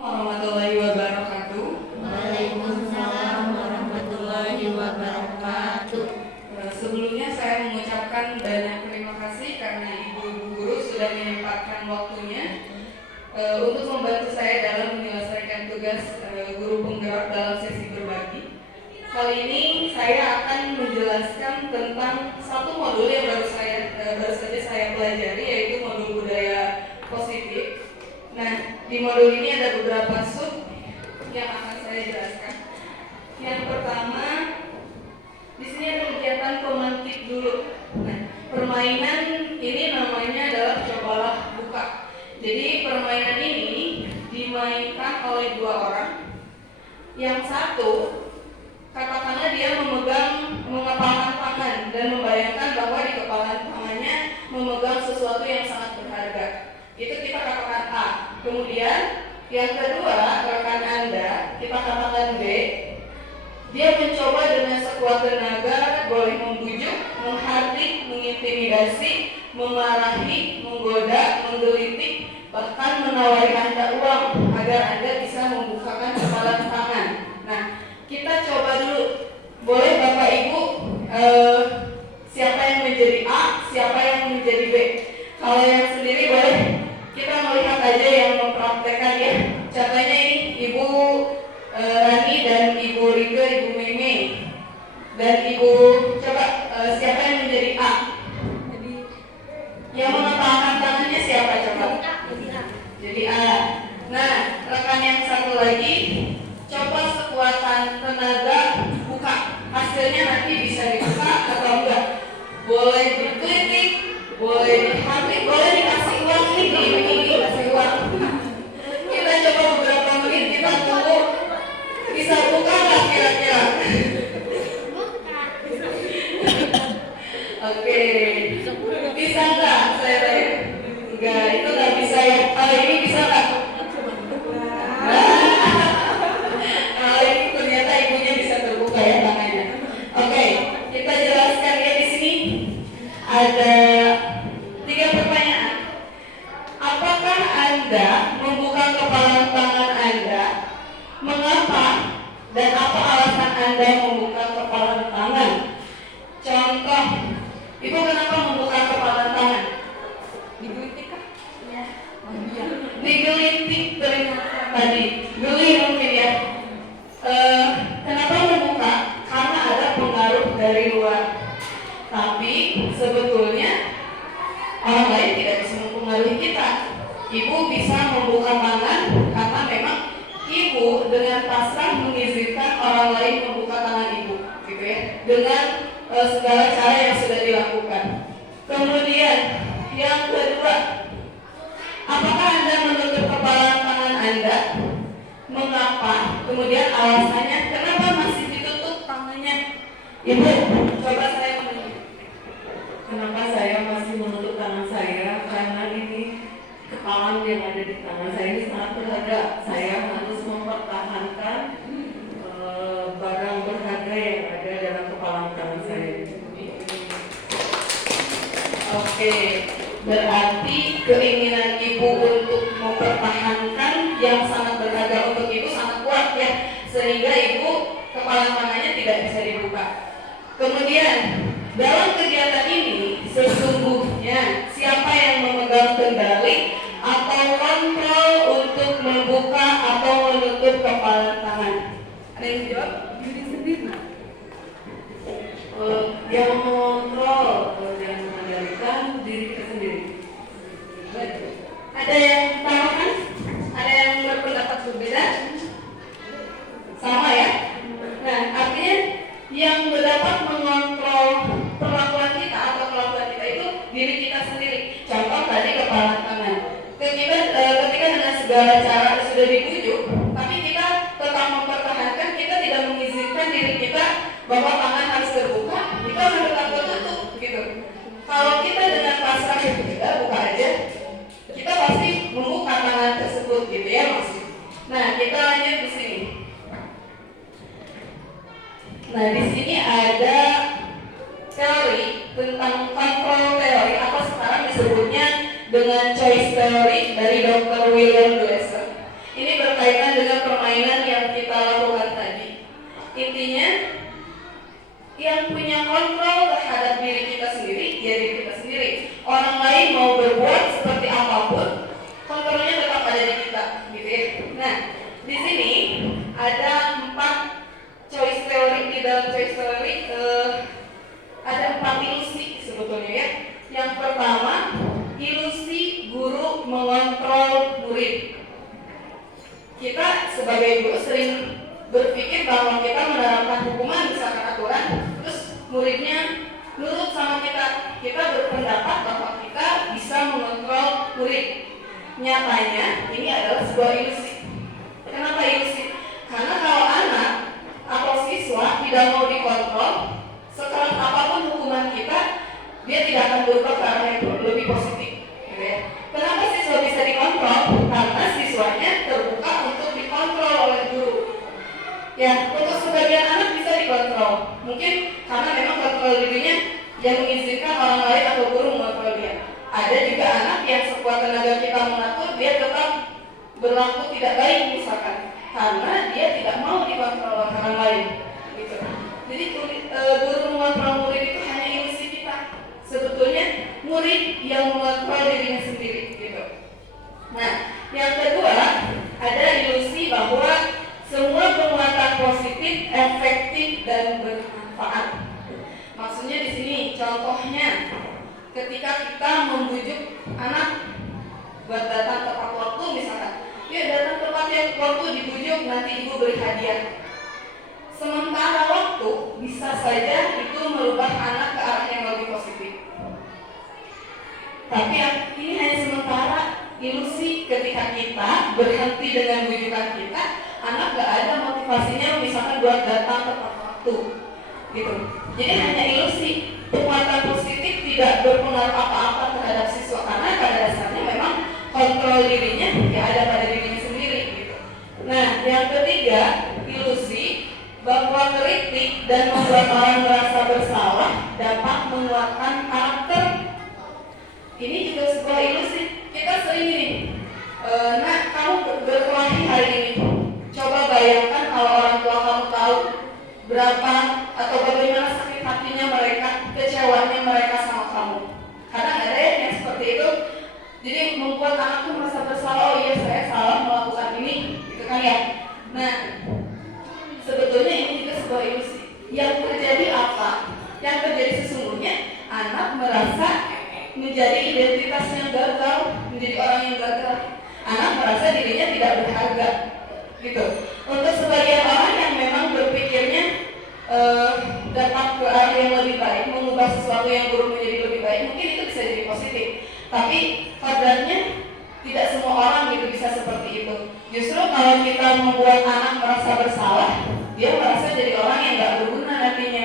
warahmatullahi wabarakatuh. Waalaikumsalam warahmatullahi wabarakatuh. Sebelumnya saya mengucapkan banyak terima kasih karena ibu-ibu guru sudah menyempatkan waktunya untuk membantu saya dalam menyelesaikan tugas guru penggerak dalam sesi berbagi. Kali ini saya akan menjelaskan tentang satu modul yang baru saja saya pelajari, yaitu modul budaya positif. Nah, di modul ini ada beberapa sub yang akan saya jelaskan. Yang pertama, di sini ada kegiatan pemantik dulu. Nah, permainan ini namanya adalah cobalah buka. Jadi permainan ini dimainkan oleh dua orang. Yang satu, katakanlah dia mengepalkan tangan dan membayangkan bahwa di kepalan tangannya memegang sesuatu yang sangat berharga. Itu kita katakan A. Kemudian yang kedua, rekan Anda, kita katakan B. Dia mencoba dengan sekuat tenaga, boleh membujuk, menghardik, mengintimidasi, memarahi, menggoda, menggelitik, bahkan menawari Anda uang agar Anda bisa membukakan kepalan tangan. Nah, kita coba dulu. Boleh Bapak Ibu, siapa yang menjadi A, siapa yang menjadi B. Kalau yang sendiri boleh kita melihat aja yang mempraktekkan ya. Contohnya ini Ibu Rani dan Ibu Rike, Ibu Meme dan Ibu, coba siapa yang menjadi A? Yang mengepalkan tangannya siapa coba? Jadi A. Nah, rekan yang satu lagi, coba sekuatan tenaga buka. Hasilnya nanti bisa dibuka atau enggak. Boleh diklinik, boleh dihamil, boleh dikasih uang nih, dikasih uang. Kita coba beberapa menit, kita tunggu bisa buka nggak kira-kira? Oke, bisa nggak? Saya tanya. Enggak, itu nggak bisa ya. Kalau ini bisa nggak? Kalau ini ternyata ibunya bisa terbuka ya tangannya. Oke, kita jelaskan ya di sini. Ada 3 pertanyaan. Apakah Anda membuka kepalan tangan Anda? Mengapa? Dan apa alasan Anda membuka kepalan tangan? Contoh, Ibu kenapa membuka kepalan tangan? Digelitik kah? Iya. Digelitik tadi. Geli mungkin ya. Kenapa membuka? Karena ada pengaruh dari luar. Tapi sebetulnya orang lain tidak bisa mempengaruhi kita. Ibu bisa membuka tangan karena memang ibu dengan pasrah mengizinkan orang lain membuka tangan ibu, gitu ya, dengan segala cara yang sudah dilakukan. Kemudian yang kedua, apakah Anda menutup kepalan tangan Anda? Mengapa? Kemudian alasannya, kenapa masih ditutup tangannya? Ibu, coba saya menanya. Kenapa saya masih menutup tangan saya? Karena ini kepalan yang ada di tangan saya ini sangat berharga. Saya harus mempertahankan barang berharga yang ada dalam kepalan tangan saya. Oke, berarti keinginan ibu untuk mempertahankan yang sangat berharga untuk ibu sangat kuat ya, sehingga ibu kepala tangannya tidak bisa dibuka. Kemudian dalam kegiatan ini sesungguhnya siapa yang memegang kendali atau kontrol untuk membuka atau menutup kepalan tangan? Ada yang jawab? Diri sendiri. Yang mengontrol dan mengendalikan diri kita sendiri. Ada yang tambahkan? Ada yang berpendapat berbeda? Sama ya? Nah, artinya yang dapat mengontrol perlakuan kita atau kelakuan kita itu diri kita sendiri. Contoh tadi kepala tangan. Ketika dengan segala cara sudah dibujuk, tapi kita tetap mempertahankan, kita tidak mengizinkan diri kita bahwa tangan harus terbuka, kita akan tetap tertutup gitu. Kalau kita dengan pasrah kita buka aja, kita pasti membuka tangan tersebut gitu ya maksudnya. Nah, kita lanjut di sini. Nah, di sini ada teori tentang kontrol teori atau sekarang disebutnya dengan choice theory dari Dr. William Glasser. Ini berkaitan intinya yang punya kontrol terhadap diri kita sendiri, ya diri kita sendiri. Orang lain mau berbuat seperti apapun, kontrolnya tetap ada di kita, gitu ya. Nah, di sini ada 4 choice theory. Di dalam choice theory ada 4 ilusi sebetulnya ya. Yang pertama, ilusi guru mengontrol murid. Kita sebagai guru sering berpikir bahwa kita menerapkan hukuman, misalkan aturan, terus muridnya nurut sama kita. Kita berpendapat bahwa kita bisa mengontrol murid. Nyatanya ini adalah sebuah ilusi. Kenapa ilusi? Karena kalau anak atau siswa tidak mau dikontrol, sekeras apapun hukuman kita, dia tidak akan berubah ke arah yang lebih positif, gitu ya. Kenapa siswa bisa dikontrol? Karena siswanya terbuka untuk dikontrol oleh guru. Ya, untuk sebagian anak bisa dikontrol. Mungkin karena memang kontrol dirinya yang mengizinkan orang lain atau guru mengontrol dia. Ada juga anak yang sekuat tenaga kita mengatur, dia tetap berlaku tidak baik misalkan, karena dia tidak mau dikontrol oleh orang lain. Gitu. Jadi guru mengontrol murid itu hanya ilusi kita. Sebetulnya murid yang mengontrol dirinya sendiri. Gitu. Nah, yang kedua ada ilusi bahwa semua penguatan positif, efektif dan bermanfaat. Maksudnya di sini contohnya ketika kita membujuk anak buat datang tepat waktu misalkan, ya datang tepat waktu dibujuk, nanti ibu beri hadiah. Sementara waktu bisa saja itu merubah anak ke arah yang lebih positif. Tapi ini hanya sementara, ilusi. Ketika kita berhenti dengan bujukan kita, anak gak ada motivasinya misalkan buat datang tepat waktu gitu. Jadi hanya ilusi. Penguatan positif tidak berpengaruh apa-apa terhadap siswa, karena pada dasarnya memang kontrol dirinya ya ada pada dirinya sendiri gitu. Nah, yang ketiga, ilusi bahwa kritik dan membuat orang merasa bersalah dapat menguatkan karakter. Ini juga sebuah ilusi. Kita sering ini, nah kamu berkelahi hari ini, coba bayangkan kalau orang tua kamu tahu berapa atau bagaimana sakit hatinya mereka, kecewanya mereka sama kamu. Kadang ada yang seperti itu, jadi membuat anakku merasa bersalah. Oh iya, saya salah melakukan ini, gitu kan ya. Nah, sebetulnya ini juga sebuah ilusi. Yang terjadi apa? Yang terjadi sesungguhnya, anak merasa menjadi identitasnya gagal, menjadi orang yang gagal. Anak merasa dirinya tidak berharga, gitu. Untuk sebagian orang yang memang berpikirnya dapat ke arah yang lebih baik, mengubah sesuatu yang buruk menjadi lebih baik, mungkin itu bisa jadi positif. Tapi kodratnya tidak semua orang gitu bisa seperti itu. Justru kalau kita membuat anak merasa bersalah, dia merasa jadi orang yang gak berguna nantinya.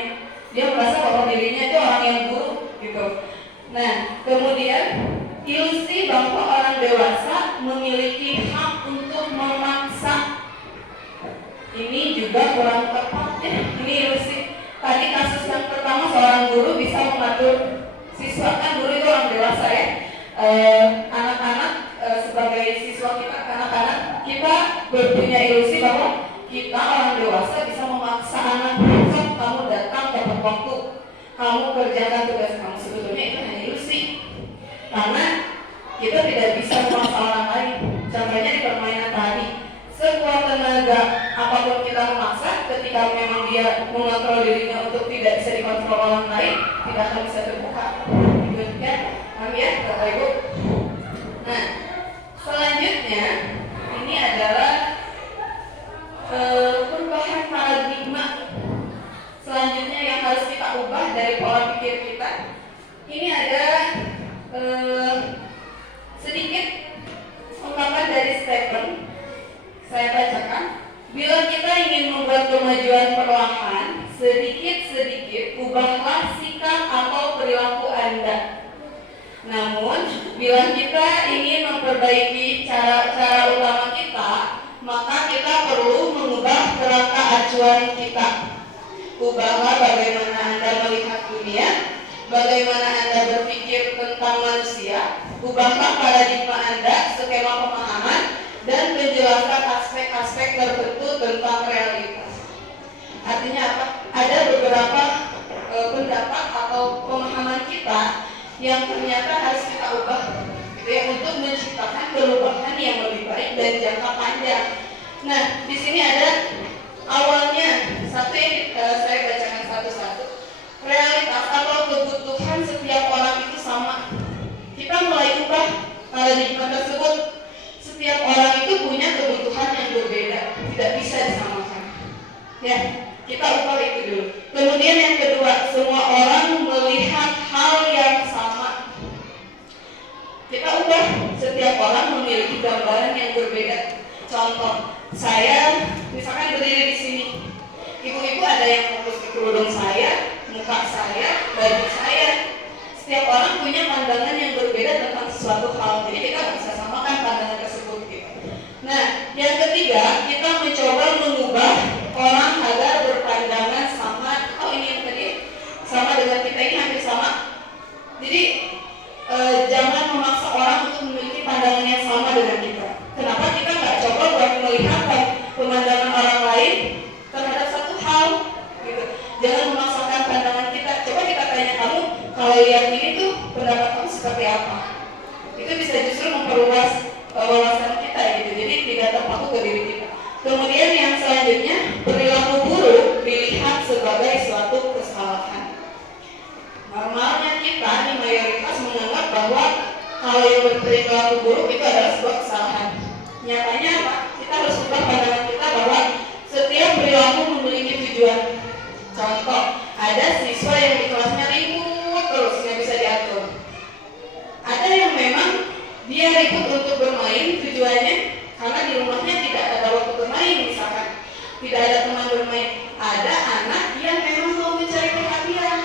Dia merasa bahwa dirinya itu orang yang buruk gitu. Nah, kemudian ilusi bahwa orang dewasa memiliki hak untuk memaksa. Ini juga kurang tepat ya. Ini ilusi. Tadi kasus yang pertama seorang guru bisa mengatur siswa, kan guru itu orang dewasa ya. Anak-anak sebagai siswa kita, anak-anak kita punya ilusi bahwa kita orang dewasa bisa memaksa anak, kamu datang tepat waktu, kamu kerjakan tugas kamu. Sebetulnya itu hanya ilusi, karena kita tidak bisa memaksa orang lain. Contohnya di permainan tadi, sekuat tenaga apapun kita memaksa, ketika memang dia mengontrol dirinya untuk tidak bisa dikontrol orang lain, tidak akan bisa terbuka. Gitu kan? Paham ya, Bapak Ibu? Nah, selanjutnya ini adalah perubahan paradigma. Selanjutnya yang harus kita ubah dari pola pikir kita. Ini ada sedikit ungkapan dari Stephen. Saya bacakan. Bila kita ingin membuat kemajuan perlahan, sedikit-sedikit ubahlah sikap atau perilaku Anda. Namun, bila kita ingin memperbaiki cara-cara utama kita, maka kita perlu mengubah kerangka acuan kita. Ubahlah bagaimana Anda melihat dunia, bagaimana Anda berpikir tentang manusia. Ubahlah paradigma Anda, skema pemahaman, dan menjelaskan aspek-aspek tertentu tentang realitas. Artinya apa? Ada beberapa pendapat atau pemahaman kita yang ternyata harus kita ubah, gitu ya, untuk menciptakan perubahan yang lebih baik dan jangka panjang. Nah, di sini ada awalnya satu yang saya bacakan satu-satu. Realitas atau kebutuhan setiap orang itu sama. Kita mulai ubah paradigma tersebut. Setiap orang itu punya kebutuhan yang berbeda, tidak bisa disamakan. Ya, kita ubah itu dulu. Kemudian yang kedua, semua orang melihat hal yang sama. Kita ubah, setiap orang memiliki gambaran yang berbeda. Contoh, saya misalkan berdiri di sini. Ibu-ibu ada yang fokus ke kerudung saya, muka saya, baju saya. Setiap orang punya pandangan yang berbeda tentang sesuatu hal. Jadi kita bisa samakan pandangan tersebut gitu. Nah, yang ketiga, kita mencoba mengubah orang agar berpandangan sama. Oh, ini yang tadi sama dengan kita, ini hampir sama. Jadi jangan memaksa orang untuk memiliki pandangan yang sama dengan kita. Kenapa kita nggak coba buat melihat pemandangan orang lain terhadap satu hal gitu. Jangan memaksakan pandangan kita. Coba kita tanya kamu, kalau lihat ini tuh pendapat kamu seperti apa? Itu bisa justru memperluas wawasan kita gitu. Jadi tidak terpaku ke diri kita. Kemudian yang selanjutnya, perilaku buruk dilihat sebagai suatu kesalahan. Normalnya kita di mayoritas menganggap bahwa kalau yang berperilaku buruk itu adalah sebuah kesalahan. Nyatanya apa? Kita harus ubah pandangan kita bahwa setiap perilaku memiliki tujuan. Contoh, ada siswa yang di kelasnya ribut terus, nggak bisa diatur. Ada yang memang dia ribut untuk bermain, tujuannya karena di rumahnya tidak ada waktu bermain misalkan, tidak ada teman bermain. Ada anak yang memang mau mencari perhatian,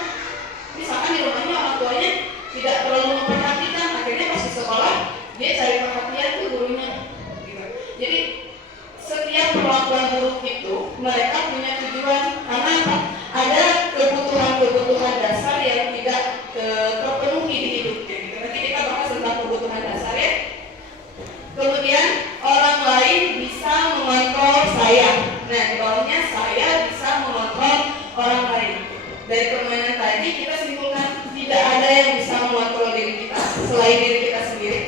misalkan di rumahnya orang tuanya tidak terlalu memperhatikan, akhirnya pas di sekolah dia cari perhatian tuh gurunya gitu. Jadi setiap perlakuan buruk itu mereka punya tujuan. Karena apa? Ada kebutuhan dasar yang tidak terpenuhi di hidup gitu. Nanti kita bahas tentang kebutuhan dasar ya. Kemudian orang lain bisa mengontrol saya. Nah, di bawahnya saya bisa mengontrol orang lain. Dari permainan tadi kita simpulkan tidak ada yang bisa mengontrol diri kita selain diri kita sendiri.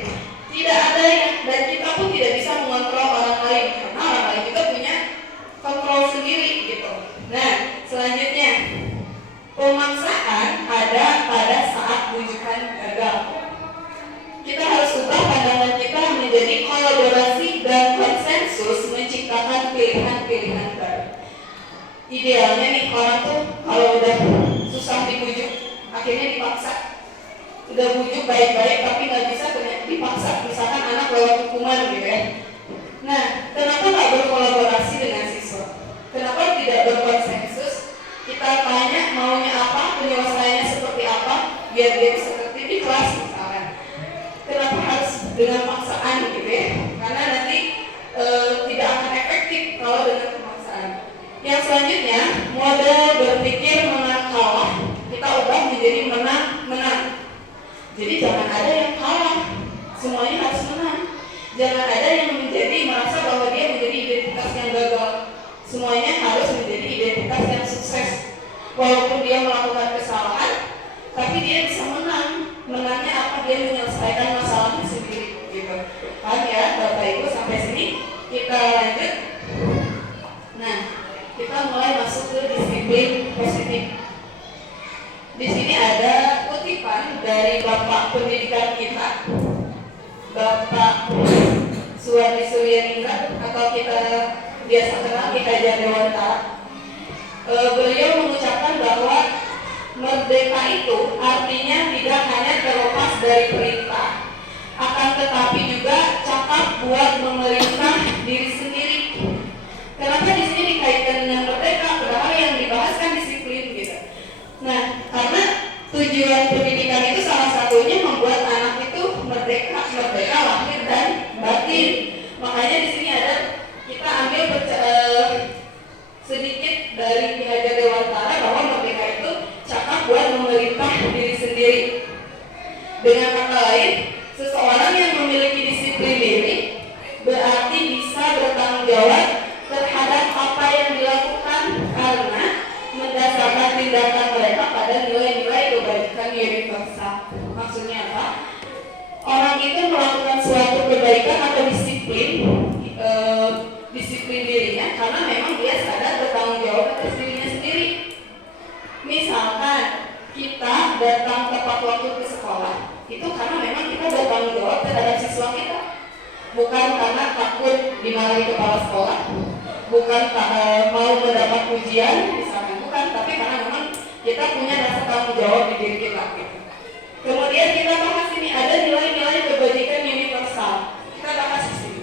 Tidak ada yang, dan kita pun tidak bisa mengontrol orang lain karena orang lain juga punya kontrol sendiri gitu. Nah, selanjutnya pemaksaan ada pada saat bujukan gagal. Kita harus ubah pandangan kita menjadi kolaborasi dan konsensus menciptakan pilihan-pilihan baru. Idealnya nih orang tuh kalau udah susah dibujuk, akhirnya dipaksa. Udah bujuk baik-baik tapi nggak bisa, dipaksa. Misalkan anak lewat hukuman gitu ya. Nah, kenapa nggak berkolaborasi dengan siswa? Kenapa tidak berkonsensus? Kita tanya maunya apa, penyelesaiannya seperti apa, biar dia bisa tertib di kelas misalkan. Kenapa harus dengan paksaan gitu ya? Karena nanti tidak akan efektif kalau dengan pemaksaan. Yang selanjutnya, model berpikir menang kalah kita ubah menjadi menang-menang. Jadi jangan ada yang kalah, semuanya harus menang. Jangan ada yang merasa bahwa dia menjadi identitas yang gagal. Semuanya harus menjadi identitas yang sukses. Walaupun dia melakukan kesalahan, tapi dia bisa menang. Menangnya apa? Dia menyelesaikan masalahnya sendiri gitu. Paham ya Bapak Ibu sampai sini? Kita lanjut. Nah, kita mulai masuk ke disiplin positif. Di sini ada kutipan dari Bapak Pendidikan kita, Bapak Suwardi Suryaningrat, atau kita biasa kenal Ki Hajar Dewantara. Beliau mengucapkan bahwa merdeka itu artinya tidak hanya terlepas dari perintah, akan tetapi juga cakap buat memerintah diri sendiri. Kenapa di sini dikaitkan dengan merdeka? Padahal yang dibahas kan disiplin gitu. Nah, karena tujuan pendidikan itu salah satunya membuat anak itu merdeka lahir dan batin. Makanya di sini ada kita ambil sedikit dari Ki Hajar Dewantara bahwa merdeka itu cakap buat memerintah diri sendiri. Dengan kata lain, seseorang yang memiliki disiplin diri berarti bisa bertanggung tindakan mereka pada nilai-nilai kebaikan universal. Maksudnya apa? Orang itu melakukan suatu kebaikan atau disiplin dirinya karena memang dia sadar bertanggung jawab atas dirinya sendiri. Misalkan kita datang tepat waktu ke sekolah, itu karena memang kita bertanggung jawab terhadap siswa kita, bukan karena takut dimarahi kepala sekolah, bukan mau mendapat pujian, misalkan bukan, tapi karena memang kita punya rasa tanggung jawab di diri kita. Kemudian kita bahas ini ada nilai-nilai kebajikan universal. Kita bahas di sini.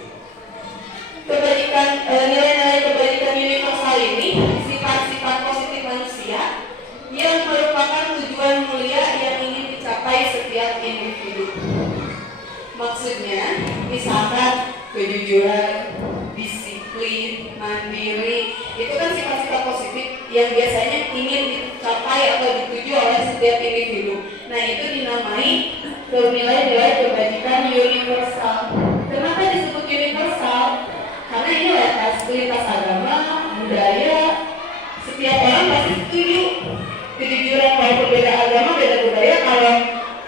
Nilai-nilai kebajikan universal ini sifat-sifat positif manusia yang merupakan tujuan mulia yang ingin dicapai setiap individu. Maksudnya, misalkan kejujuran, disiplin, mandiri, itu kan sifat-sifat positif yang biasanya ingin dicapai atau dituju oleh setiap individu. Nah, itu dinamai nilai-nilai kebajikan universal. Kenapa disebut universal? Karena ini lintas agama, budaya, setiap orang pasti setuju. Kejujuran, walaupun beda agama, beda budaya, kalau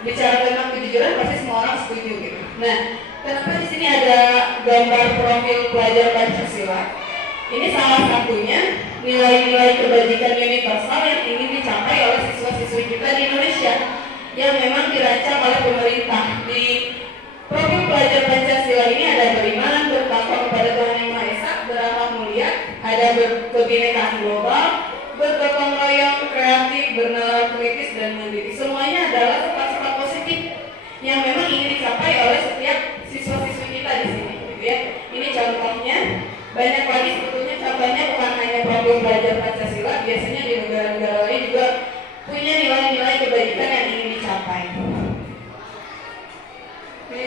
bicara tentang kejujuran pasti semua orang setuju gitu. Nah, kenapa di sini ada gambar profil pelajar Pancasila? Ini salah satunya nilai-nilai kebajikan universal yang ingin dicapai oleh siswa-siswi kita di Indonesia yang memang dirancang oleh pemerintah. Di profil pelajar Pancasila ini ada beriman, bertakwa kepada Tuhan Yang Maha Esa, berakhlak mulia, ada kebinekaan global, bergotong royong, kreatif, bernalar kritis, dan mandiri. Semuanya adalah sifat-sifat positif yang memang ingin dicapai oleh setiap siswa-siswi kita di sini, gitu ya. Ini contohnya, banyak lagi sebetulnya contohnya, bukan hanya profil pelajar Pancasila, biasanya di negara-negara lain juga punya nilai-nilai kebajikan yang ingin dicapai. Oke.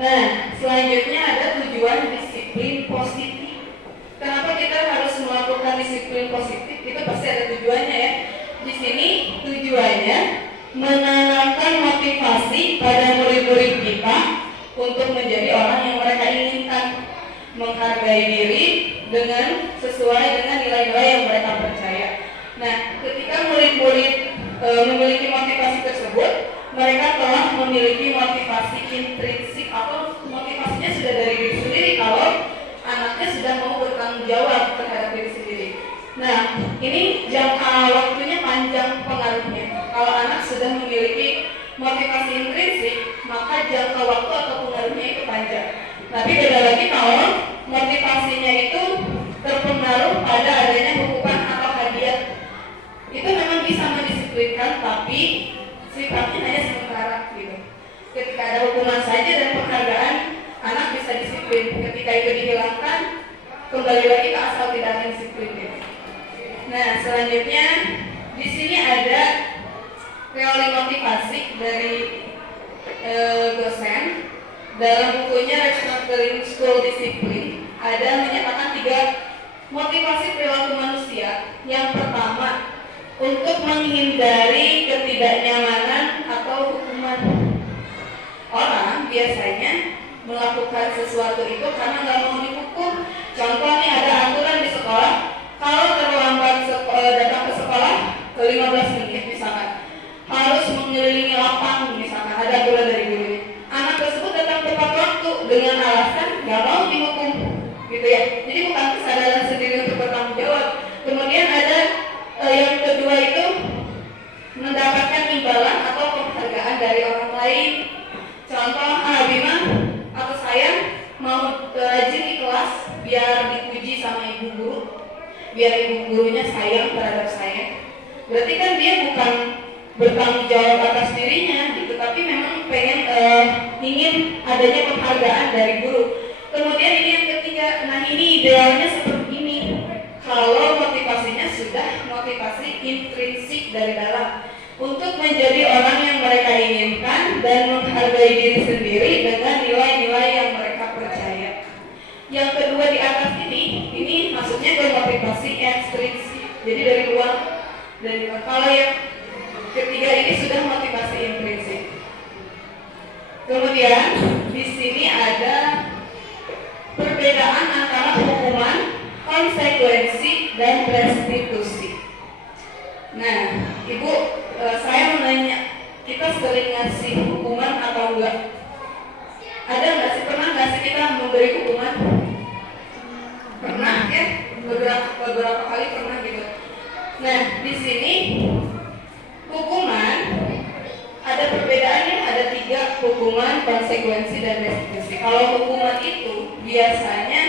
Nah, selanjutnya ada tujuan disiplin positif. Kenapa kita harus melakukan disiplin positif? Itu pasti ada tujuannya ya. Di sini tujuannya menanamkan motivasi pada murid-murid kita untuk menjadi orang yang mereka inginkan, menghargai diri dengan sesuai dengan nilai-nilai yang mereka percaya. Nah, ketika murid-murid memiliki motivasi tersebut, mereka telah memiliki motivasi intrinsik atau motivasinya sudah dari diri sendiri kalau anaknya sudah mau bertanggung jawab terhadap diri sendiri. Nah, ini jangka waktunya panjang pengaruhnya. Kalau anak sudah memiliki motivasi intrinsik, maka jangka waktu atau pengaruhnya itu panjang. Tapi beda lagi kalau motivasinya itu terpengaruh pada adanya hukuman atau hadiah. Itu memang bisa mendisiplinkan, tapi sifatnya hanya sementara gitu. Ketika ada hukuman saja dan penghargaan, anak bisa disiplin. Ketika itu dihilangkan, kembali lagi ke asal tidak ada disiplin gitu. Nah, selanjutnya di sini ada teori motivasi dari dosen. Dalam bukunya Restructuring School Discipline ada menyatakan 3 motivasi perilaku manusia. Yang pertama, untuk menghindari ketidaknyamanan atau hukuman. Orang biasanya melakukan sesuatu itu karena nggak mau dihukum. Contoh nih, ada aturan di sekolah, kalau terlambat datang ke sekolah ke 15 menit misalkan, harus mengelilingi lapang misalkan, ada aturan dari gurunya. Anak tersebut datang tepat waktu dengan alasan nggak mau dihukum, gitu ya. Jadi bukan kesadaran sendiri untuk bertanggung jawab. Kemudian ada yang kedua itu mendapatkan imbalan atau penghargaan dari orang lain. Contoh, Bima atau saya mau rajin di kelas biar dipuji sama ibu guru, biar ibu gurunya sayang terhadap saya. Berarti kan dia bukan bertanggung jawab atas dirinya gitu, tapi memang pengen ingin adanya penghargaan dari guru. Kemudian ini yang ketiga, nah ini idealnya seperti ini. Kalau motivasinya sudah motivasi intrinsik dari dalam untuk menjadi orang yang mereka inginkan dan menghargai diri sendiri dengan nilai-nilai yang mereka percaya. Yang kedua di atas ini maksudnya ke motivasi ekstrinsik, jadi dari luar. Kalau yang ketiga ini sudah motivasi intrinsik. Kemudian di sini ada perbedaan antara hukuman, konsekuensi, dan restitusi. Nah, Ibu, saya mau nanya, kita sering ngasih hukuman atau enggak? Ada nggak sih, pernah nggak sih kita memberi hukuman? Pernah ya, beberapa kali pernah gitu. Nah, di sini hukuman ada perbedaannya, ada 3, hukuman, konsekuensi, dan restitusi. Kalau hukuman itu biasanya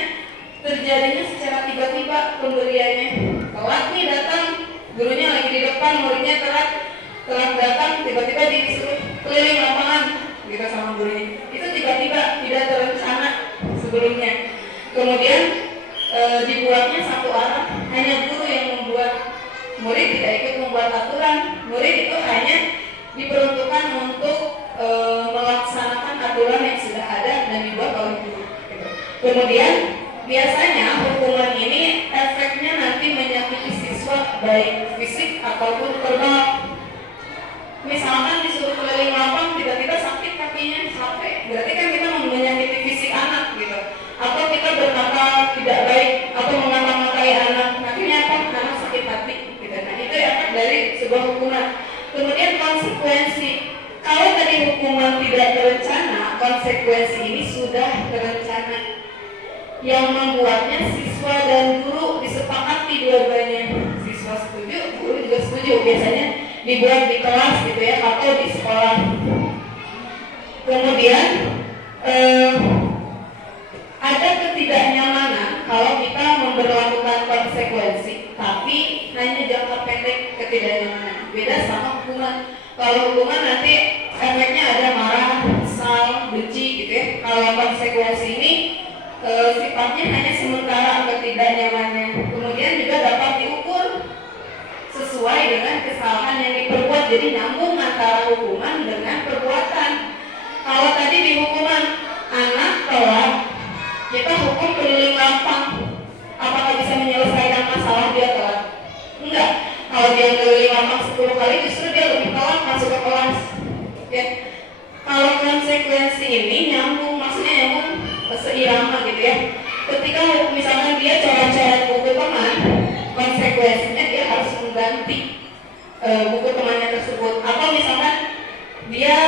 terjadinya secara tiba-tiba pemberiannya. Telat nih datang, gurunya lagi di depan, muridnya telat datang, tiba-tiba disuruh keliling lapangan gitu sama gurunya. Itu tiba-tiba, tidak terencana sebelumnya. Kemudian dibuatnya satu arah, hanya guru yang membuat, murid tidak ikut membuat aturan. Murid itu hanya diperuntukkan untuk melaksanakan aturan yang sudah ada dan dibuat oleh guru. Gitu. Kemudian biasanya hukuman ini efeknya nanti menyakiti siswa baik fisik ataupun verbal. Misalkan disuruh keliling lapang tiba-tiba sakit kakinya, sampai berarti kan kita menyakiti fisik anak gitu. Atau kita berkata tidak baik atau mengata-ngatai anak, akhirnya apa? Anak sakit hati gitu. Nah, itu efek dari sebuah hukuman. Kemudian konsekuensi. Kalau tadi hukuman tidak terencana, konsekuensi ini sudah terencana. Yang membuatnya siswa dan guru disepakati dua-duanya. Siswa setuju, guru juga setuju. Biasanya dibuat di kelas gitu ya, atau di sekolah. Kemudian ada ketidaknyamanan kalau kita memberlakukan konsekuensi, tapi hanya jangka pendek ketidaknyamanan. Beda sama hukuman. Kalau hukuman nanti efeknya ada marah, kesal, benci gitu ya. Kalau konsekuensi ini sifatnya hanya sementara ketidaknyamanannya. Kemudian juga dapat diukur sesuai dengan kesalahan yang diperbuat. Jadi nyambung antara hukuman dengan perbuatan. Kalau tadi di hukuman anak telat, kita hukum keliling lapang, apakah bisa menyelesaikan masalah dia telat? Enggak. Kalau dia keliling lapang 10 kali, justru dia lebih telat masuk ke kelas ya. Kalau konsekuensi ini nyambung, maksudnya nyambung seirama gitu ya. Ketika misalkan dia coret-coret buku teman, konsekuensinya dia harus mengganti buku temannya tersebut. Atau misalkan dia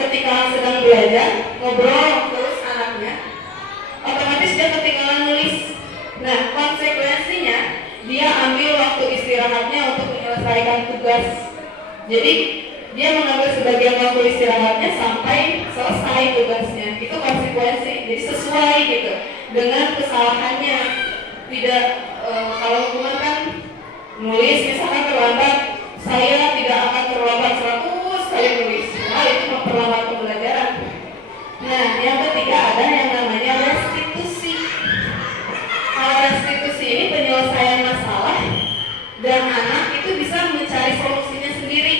ketika sedang belajar ngobrol terus anaknya, otomatis dia ketinggalan nulis. Nah, konsekuensinya dia ambil waktu istirahatnya untuk menyelesaikan tugas. Jadi dia mengambil sebagian waktu istirahatnya sampai selesai tugasnya. Itu konsekuensi. Jadi sesuai gitu dengan kesalahannya. Tidak kalau hukuman kan nulis misalkan terlambat, saya tidak akan terlambat 100 kali nulis. Nah, itu memperlambat pembelajaran. Nah, yang ketiga ada yang namanya restitusi. Kalau restitusi ini penyelesaian masalah dan anak itu bisa mencari solusinya sendiri,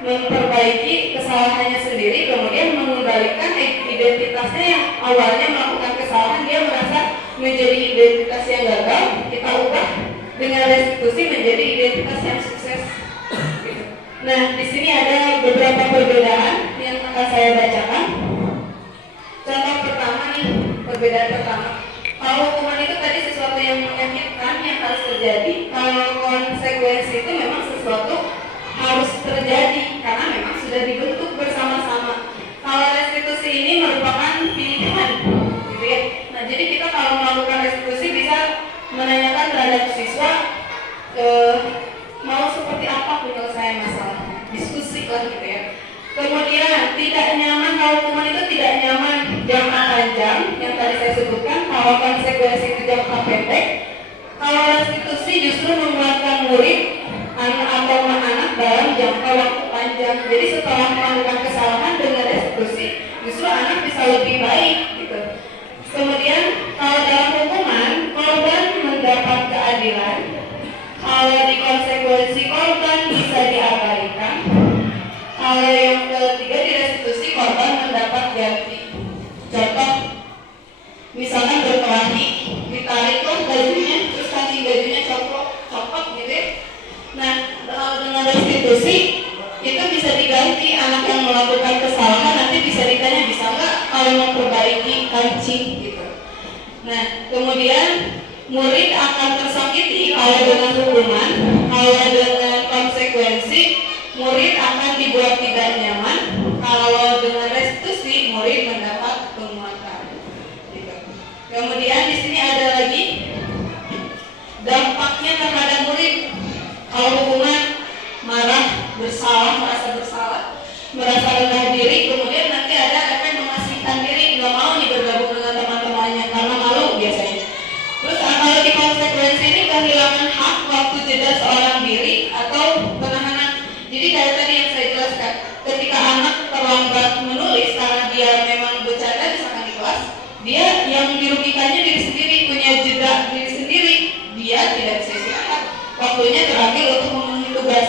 memperbaiki kesalahannya sendiri, kemudian mengembalikan identitasnya yang awalnya melakukan kesalahan. Dia merasa menjadi identitas yang gagal, kita ubah dengan restitusi menjadi identitas yang sukses. Nah, di sini ada beberapa perbedaan yang akan saya bacakan. Contoh pertama nih, perbedaan pertama. Kalau hukuman itu tadi sesuatu yang menyakitkan yang harus terjadi. Kalau konsekuensi itu memang sesuatu harus terjadi karena memang sudah dibentuk bersama-sama. Kalau restitusi ini merupakan pilihan, gitu ya. Nah, jadi kita kalau melakukan restitusi bisa menanyakan terhadap siswa mau seperti apa penyelesaian masalahnya, diskusi lah gitu ya. Kemudian tidak nyaman, kalau hukuman itu tidak nyaman jangka panjang yang tadi saya sebutkan. Kalau konsekuensi itu jangka pendek. Kalau restitusi justru menguatkan murid atau anak dalam jangka waktu panjang. Jadi setelah melakukan kesalahan dengan restitusi, justru anak bisa lebih baik gitu. Kemudian kalau dalam hukuman, korban mendapat keadilan. Kalau di konsekuensi, korban bisa diabaikan. Kalau yang ketiga di restitusi, korban mendapat ganti. Contoh, misalkan berkelahi, ditariklah bajunya, terus kancing bajunya copot gitu ya. Nah, dengan restitusi itu bisa diganti. Anak yang melakukan kesalahan nanti bisa ditanya, bisa nggak kalau memperbaiki kancing gitu. Nah, kemudian murid akan tersakiti kalau dengan hukuman. Kalau dengan konsekuensi, murid akan dibuat tidak nyaman. Kalau dengan restitusi, murid mendapat penguatan. Gitu. Kemudian di sini ada lagi dampaknya terhadap murid. Kalau hukuman, marah, bersalah, merasa bersalah, merasa rendah diri, kemudian nanti ada efek mengasingkan diri, nggak mau nih bergabung dengan teman-temannya karena malu biasanya. Terus kalau di konsekuensi ini kehilangan hak waktu jeda seorang diri atau penahanan. Jadi dari tadi yang saya jelaskan, ketika anak terlambat menulis karena dia memang bercanda misalkan di kelas, dia yang dirugikannya diri sendiri, punya jeda diri sendiri, dia tidak bisa istirahat, waktunya terakhir untuk memenuhi tugas.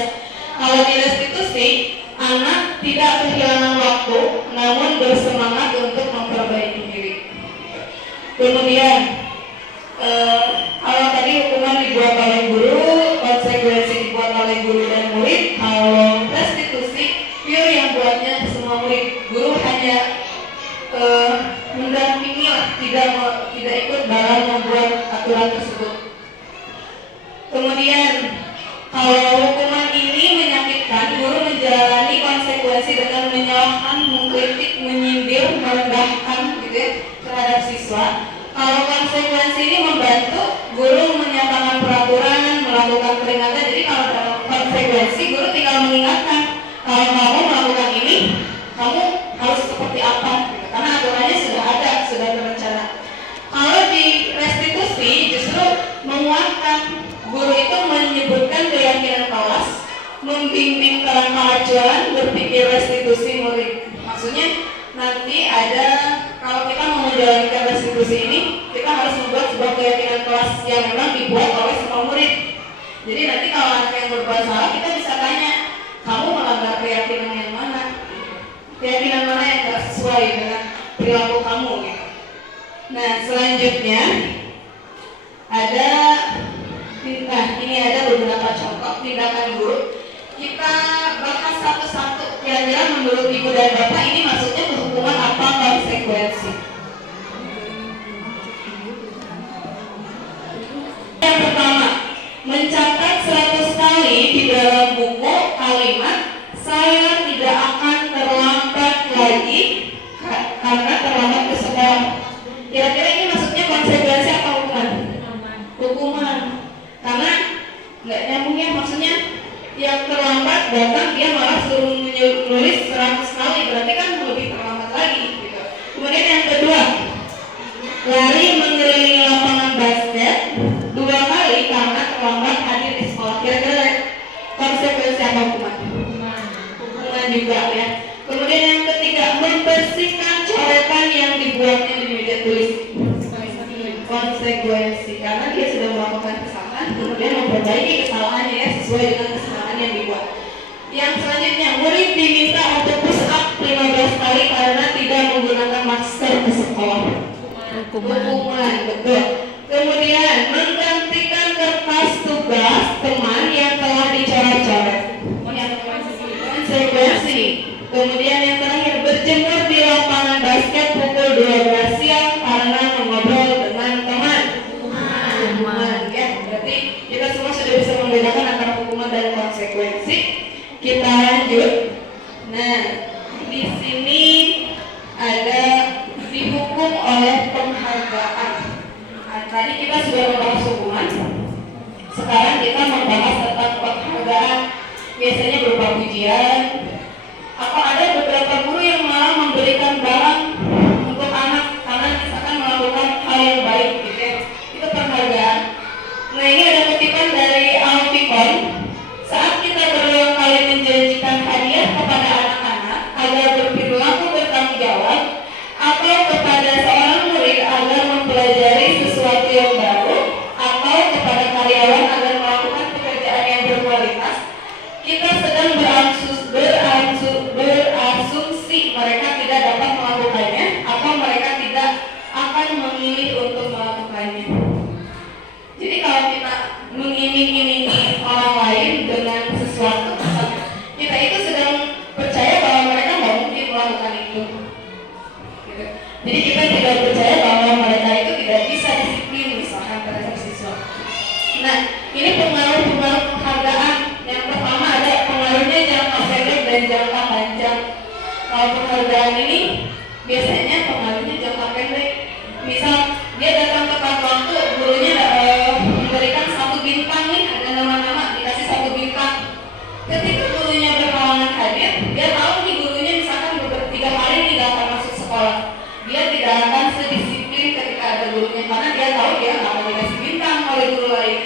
Kalau di restitusi, anak tidak kehilangan waktu, namun bersemangat untuk memperbaiki diri. Kemudian, kalau tadi hukuman dibuat oleh guru, konsekuensi dibuat oleh guru dan murid. Kalau restitusi, pure yang buatnya semua murid. Guru hanya mendampingi, tidak ikut dalam membuat aturan tersebut. Kemudian, kalau hukuman ini menyakitkan, guru menjalani konsekuensi dengan menyalahkan, mengkritik, menyindir, merendahkan gitu ya, terhadap siswa. Kalau konsekuensi ini membantu, guru menyatakan peraturan, melakukan peringatan. Jadi kalau dalam konsekuensi, guru tinggal mengingatkan, kalau kamu melakukan ini, kamu harus seperti apa, gitu. Karena aturannya sudah ada, sudah terencana. Kalau di restitusi justru menguatkan, guru itu menyebutkan keyakinan kelas, membimbing kerangka acuan, berpikir restitusi murid. Maksudnya nanti ada, kalau kita mau menjalankan restitusi ini, kita harus membuat sebuah keyakinan kelas yang memang dibuat oleh semua murid. Jadi nanti kalau anak yang berbuat salah, kita bisa tanya, kamu melanggar keyakinan yang mana? Keyakinan mana yang tidak sesuai dengan perilaku kamu? Gitu. Nah, selanjutnya ada, ini ada beberapa contoh tindakan guru. Kita bahas satu-satu. Kira-kira menurut ibu dan bapak ini maksudnya hukuman apa, konsekuensi? Yang pertama, mencatat 100 kali di dalam buku kalimat saya tidak akan terlambat lagi karena terlambat ke sekolah. Kira-kira ini maksudnya konsekuensi apa hukuman? Hukuman. Karena nggak nyambung ya, maksudnya yang terlambat datang dia malah suruh menulis 100 kali, berarti kan lebih terlambat lagi gitu. Kemudian yang kedua, lari mengelilingi lapangan basket 2 kali karena terlambat hadir di sekolah. Kira-kira konsekuensi apa hukuman? Hukuman juga ya. Kemudian yang ketiga, membersihkan coretan yang dibuatnya di meja tulis. Konsekuensi, karena dia sudah melakukan kesalahan, kemudian memperbaiki kesalahannya ya, sesuai dengan kesalahan yang dibuat. Yang selanjutnya, murid diminta untuk push up 15 kali karena tidak menggunakan masker ke sekolah. Hukuman, betul. Kemudian menggantikan kertas tugas teman yang telah dicoret-coret. Konsekuensi. Kemudian yang terakhir, berjemur di lapangan basket pukul 12 siang karena mengobrol dengan teman. Hukuman ya, berarti kita semua sudah bisa membedakan antara hukuman dan konsekuensi. Kita lanjut. Nah, di sini ada dihukum oleh penghargaan. Nah, tadi kita sudah membahas hukuman. Sekarang kita membahas tentang penghargaan. Biasanya berupa pujian. Atau ada beberapa guru yang malah memberikan barang untuk anak karena misalkan melakukan hal yang baik gitu ya. Itu penghargaan. Nah, ini ada kutipan dari Alfikon. Saat kita berulang kali menjanjikan hadiah kepada anak-anak agar berperilaku bertanggung jawab, atau kepada seorang murid agar mempelajari sesuatu yang baru, atau kepada karyawan agar melakukan pekerjaan yang berkualitas, kita sedang berasumsi mereka tidak dapat melakukannya atau mereka tidak akan memilih untuk melakukannya. Jadi kalau kita mengiming-imingi orang lain dengan sesuatu, kita itu sedang percaya bahwa mereka nggak mungkin melakukan itu. Gitu. Jadi kita tidak percaya bahwa mereka itu tidak bisa disiplin misalkan terhadap siswa. Nah, ini pengaruh penghargaan. Yang pertama Kalau penghargaan ini biasanya pengaruhnya jangka pendek. Misal dia datang tepat waktu, gurunya memberikan 1 bintang nih, ada nama-nama dikasih 1 bintang. Ketika gurunya berhalangan hadir, dia tahu nih gurunya misalkan beberapa 3 hari nih gak akan masuk sekolah. Dia tidak akan sedisiplin ketika ada gurunya karena dia tahu dia nggak akan dikasih bintang oleh guru lain.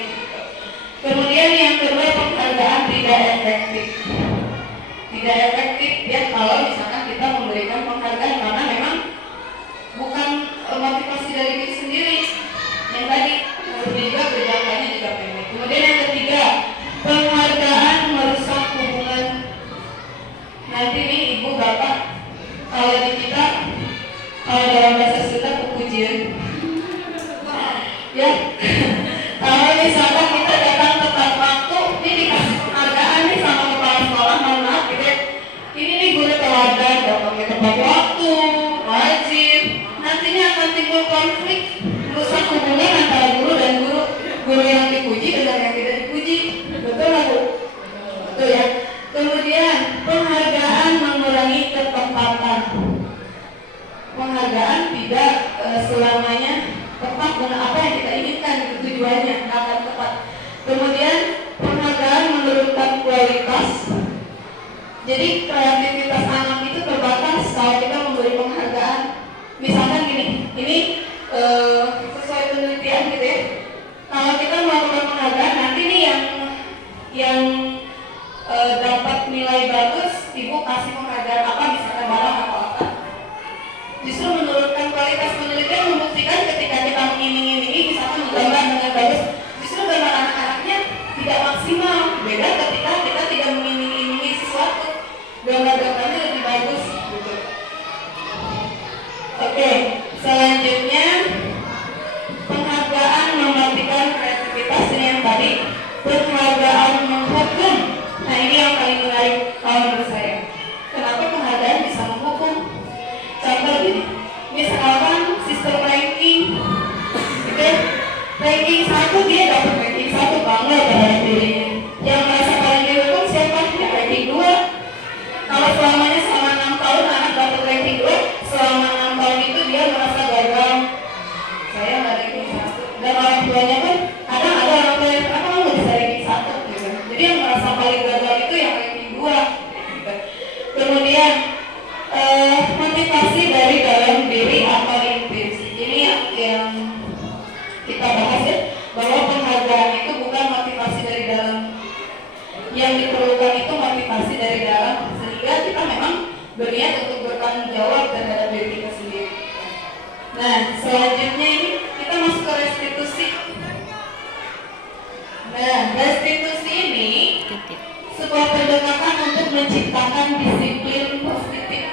Kemudian yang kedua, penghargaan tidak efektif. Tidak efektif dia kalau misalkan kita memberikan penghargaan karena memang bukan motivasi dari diri sendiri. Yang tadi juga berjalannya juga pendek. Kemudian yang ketiga, penghargaan merusak hubungan. Nanti nih ibu bapak, kalau di kita dalam bahasa Sunda pujian ya. Kalau misalkan kita datang tepat waktu, ini dikasih penghargaan nih sama kepala sekolah, mohon maaf gitu ya. Ini nih guru teladan, datangnya tepat waktu, wajib. Nantinya akan timbul konflik, merusak hubungan antara guru dan guru. Guru yang dipuji dengan yang tidak dipuji. Betul nggak Bu? Betul ya. Kemudian penghargaan mengurangi ketepatan. Penghargaan tidak selamanya tepat dengan apa yang kita inginkan, tujuannya akan tepat. Kemudian penghargaan menurunkan kualitas. Jadi kreativitas anak itu terbatas kalau kita memberi penghargaan. Misalkan gini, ini sesuai penelitian gitu ya. Kalau kita melakukan penghargaan, nanti nih yang dapat nilai bagus, ibu kasih penghargaan apa, misalkan barang atau apa. Justru menurunkan kualitas. Penelitian membuktikan ketika kita mengiming-imingi, misalkan menggambar dengan bagus, justru gambar anak-anaknya tidak maksimal. Beda ketika kita tidak mengiming-imingi sesuatu, gambar-gambarnya lebih bagus gitu. Oke, selanjutnya penghargaan mematikan kreativitas. Ini yang tadi, penghargaan menghukum. Nah ini yang paling menarik kalau menurut saya. Kenapa penghargaan bisa menghukum? Contoh gini, misalkan sistem ranking gitu ya, ranking 1 dia dapat ranking 1, bangga terhadap dirinya. Yang merasa paling dihukum siapa? Ya ranking 2. Kalau selamanya selama 6 tahun anak dapat ranking 2, selama 6 tahun itu dia merasa gagal. Saya nggak ranking 1. Dan orang tuanya pun ada orang tua yang kenapa kamu bisa ranking 1 gitu. Jadi yang merasa paling gagal itu yang ranking 2 gitu. Kemudian motivasi dari dalam diri atau intrinsik. Ini yang kita bahas ya, bahwa penghargaan itu bukan motivasi dari dalam. Yang diperlukan itu motivasi dari dalam, sehingga kita memang berniat untuk bertanggung jawab terhadap diri kita sendiri. Nah, selanjutnya ini kita masuk ke restitusi. Nah, restitusi ini sebuah pendekatan untuk menciptakan disiplin positif.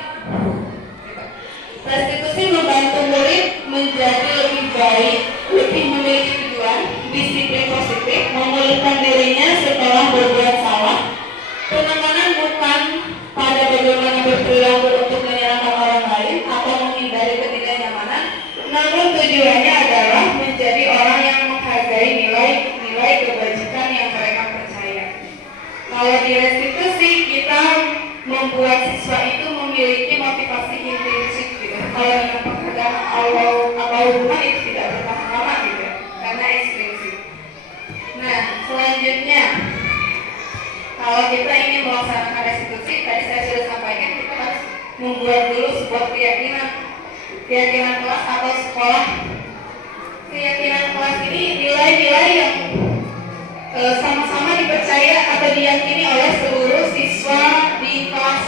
Restitusi membantu murid menjadi lebih baik, lebih memiliki tujuan, disiplin positif, memulihkan dirinya setelah berbuat salah. Penekanan bukan pada bagaimana berperilaku untuk menyenangkan orang lain atau menghindari ketidaknyamanan, namun tujuannya adalah menjadi orang yang menghargai nilai-nilai kebajikan yang mereka percaya. Kalau di restitusi kita membuat siswa itu memiliki motivasi intrinsik gitu. Kalau dengan penghargaan atau hubungan itu tidak bertahan lama gitu, karena ekstrinsik. Nah, selanjutnya kalau kita ingin melaksanakan restitusi, tadi saya sudah sampaikan kita harus membuat dulu sebuah keyakinan kelas atau sekolah. Keyakinan kelas ini nilai-nilai yang sama-sama dipercaya atau diyakini oleh seluruh siswa di kelas,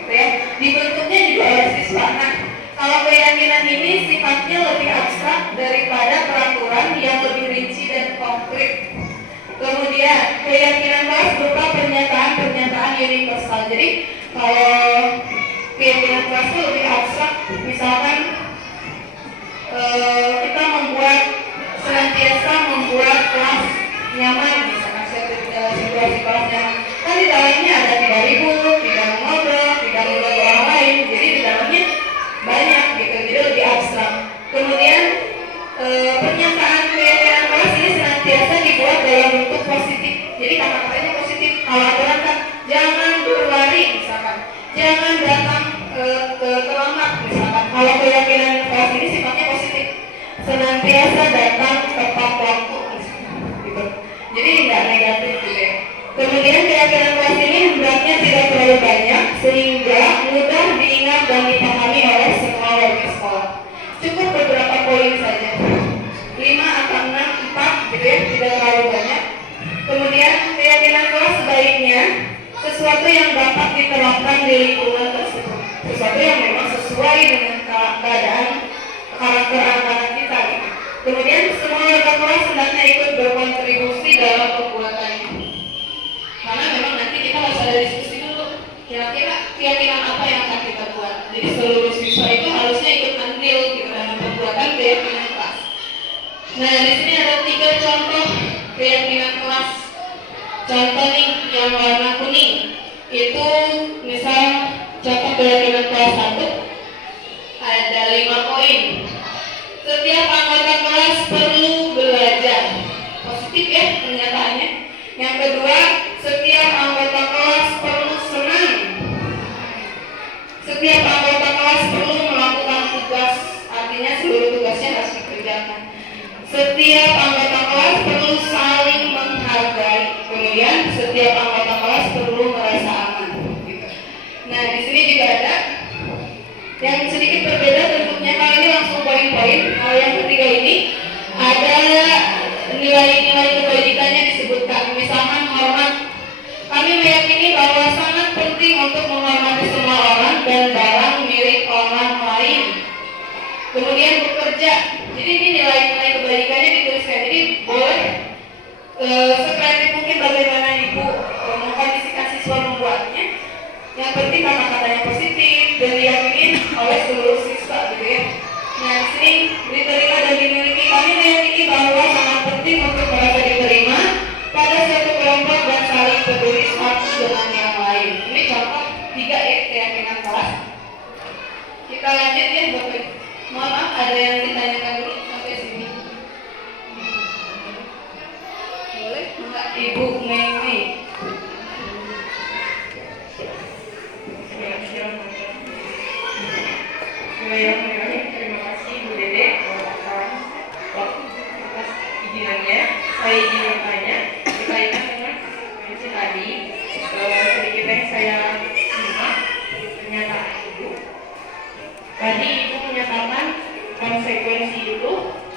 gitu ya. Dibentuknya juga oleh siswa. Nah, kalau keyakinan ini sifatnya lebih abstrak daripada peraturan yang lebih rinci dan konkret. Kemudian keyakinan kelas berupa pernyataan universal. Jadi kalau keyakinan kelas itu lebih abstrak, misalkan kita senantiasa membuat kelas nyaman, misalkan situasi kelas nyaman. Kan di dalamnya ada tidak ribut, tidak mengobrol, tidak mengganggu orang lain. Jadi di dalamnya banyak gitu, jadi lebih abstrak. Kemudian pernyataan keyakinan kelas ini senantiasa dibuat dalam bentuk positif. Jadi kata-katanya positif. Kalau aturan kan jangan berlari misalkan, jangan datang hendaknya ikut berkontribusi dalam perbuatannya. Karena memang nanti kita harus ada diskusi dulu. Kira-kira keyakinan apa yang akan kita buat. Jadi seluruh siswa itu harusnya ikut andil gitu dalam perbuatan keyakinan kelas. Nah, di sini ada 3 contoh keyakinan kelas. Contoh nih yang warna kuning itu misal contoh keyakinan kelas 1 ada 5 poin. Setiap anggota kelas perlu belajar. Positif ya pernyataannya. Yang kedua, setiap anggota kelas perlu senang. Setiap anggota kelas perlu melakukan tugas. Artinya seluruh tugasnya harus dikerjakan. Setiap anggota kelas perlu saling menghargai. Kemudian setiap anggota kelas perlu merasa aman. Gitu. Nah, di sini juga ada yang sedikit berbeda bentuknya. Kalau ini langsung poin-poin. Kalau yang ketiga ini ada nilai-nilai kebajikannya disebutkan. Misalkan hormat. Kami meyakini bahwa sangat penting untuk menghormati semua orang dan barang milik orang lain. Kemudian bekerja. Jadi ini nilai-nilai kebajikannya dituliskan. Jadi boleh sekreatif mungkin bagaimana ibu mengkondisikan siswa membuatnya. Yang penting kata-katanya positif dan diyakini oleh seluruh siswa gitu ya. Nah, di sini diterima dan dimiliki. Kami meyakini bahwa sangat penting untuk merasa diterima pada suatu kelompok dan saling peduli satu dengan yang lain. Ini contoh 3 ya keyakinan kelas. Kita lanjut ya Bapak. Mohon maaf ada yang ditanyakan dulu sampai sini. Boleh enggak Ibu Mei? Terima kasih Bu Dede atas izinannya. Saya izin bertanya berkaitan dengan konsekuensi tadi. Sedikit yang saya simak pernyataan Ibu. Tadi Ibu menyatakan konsekuensi itu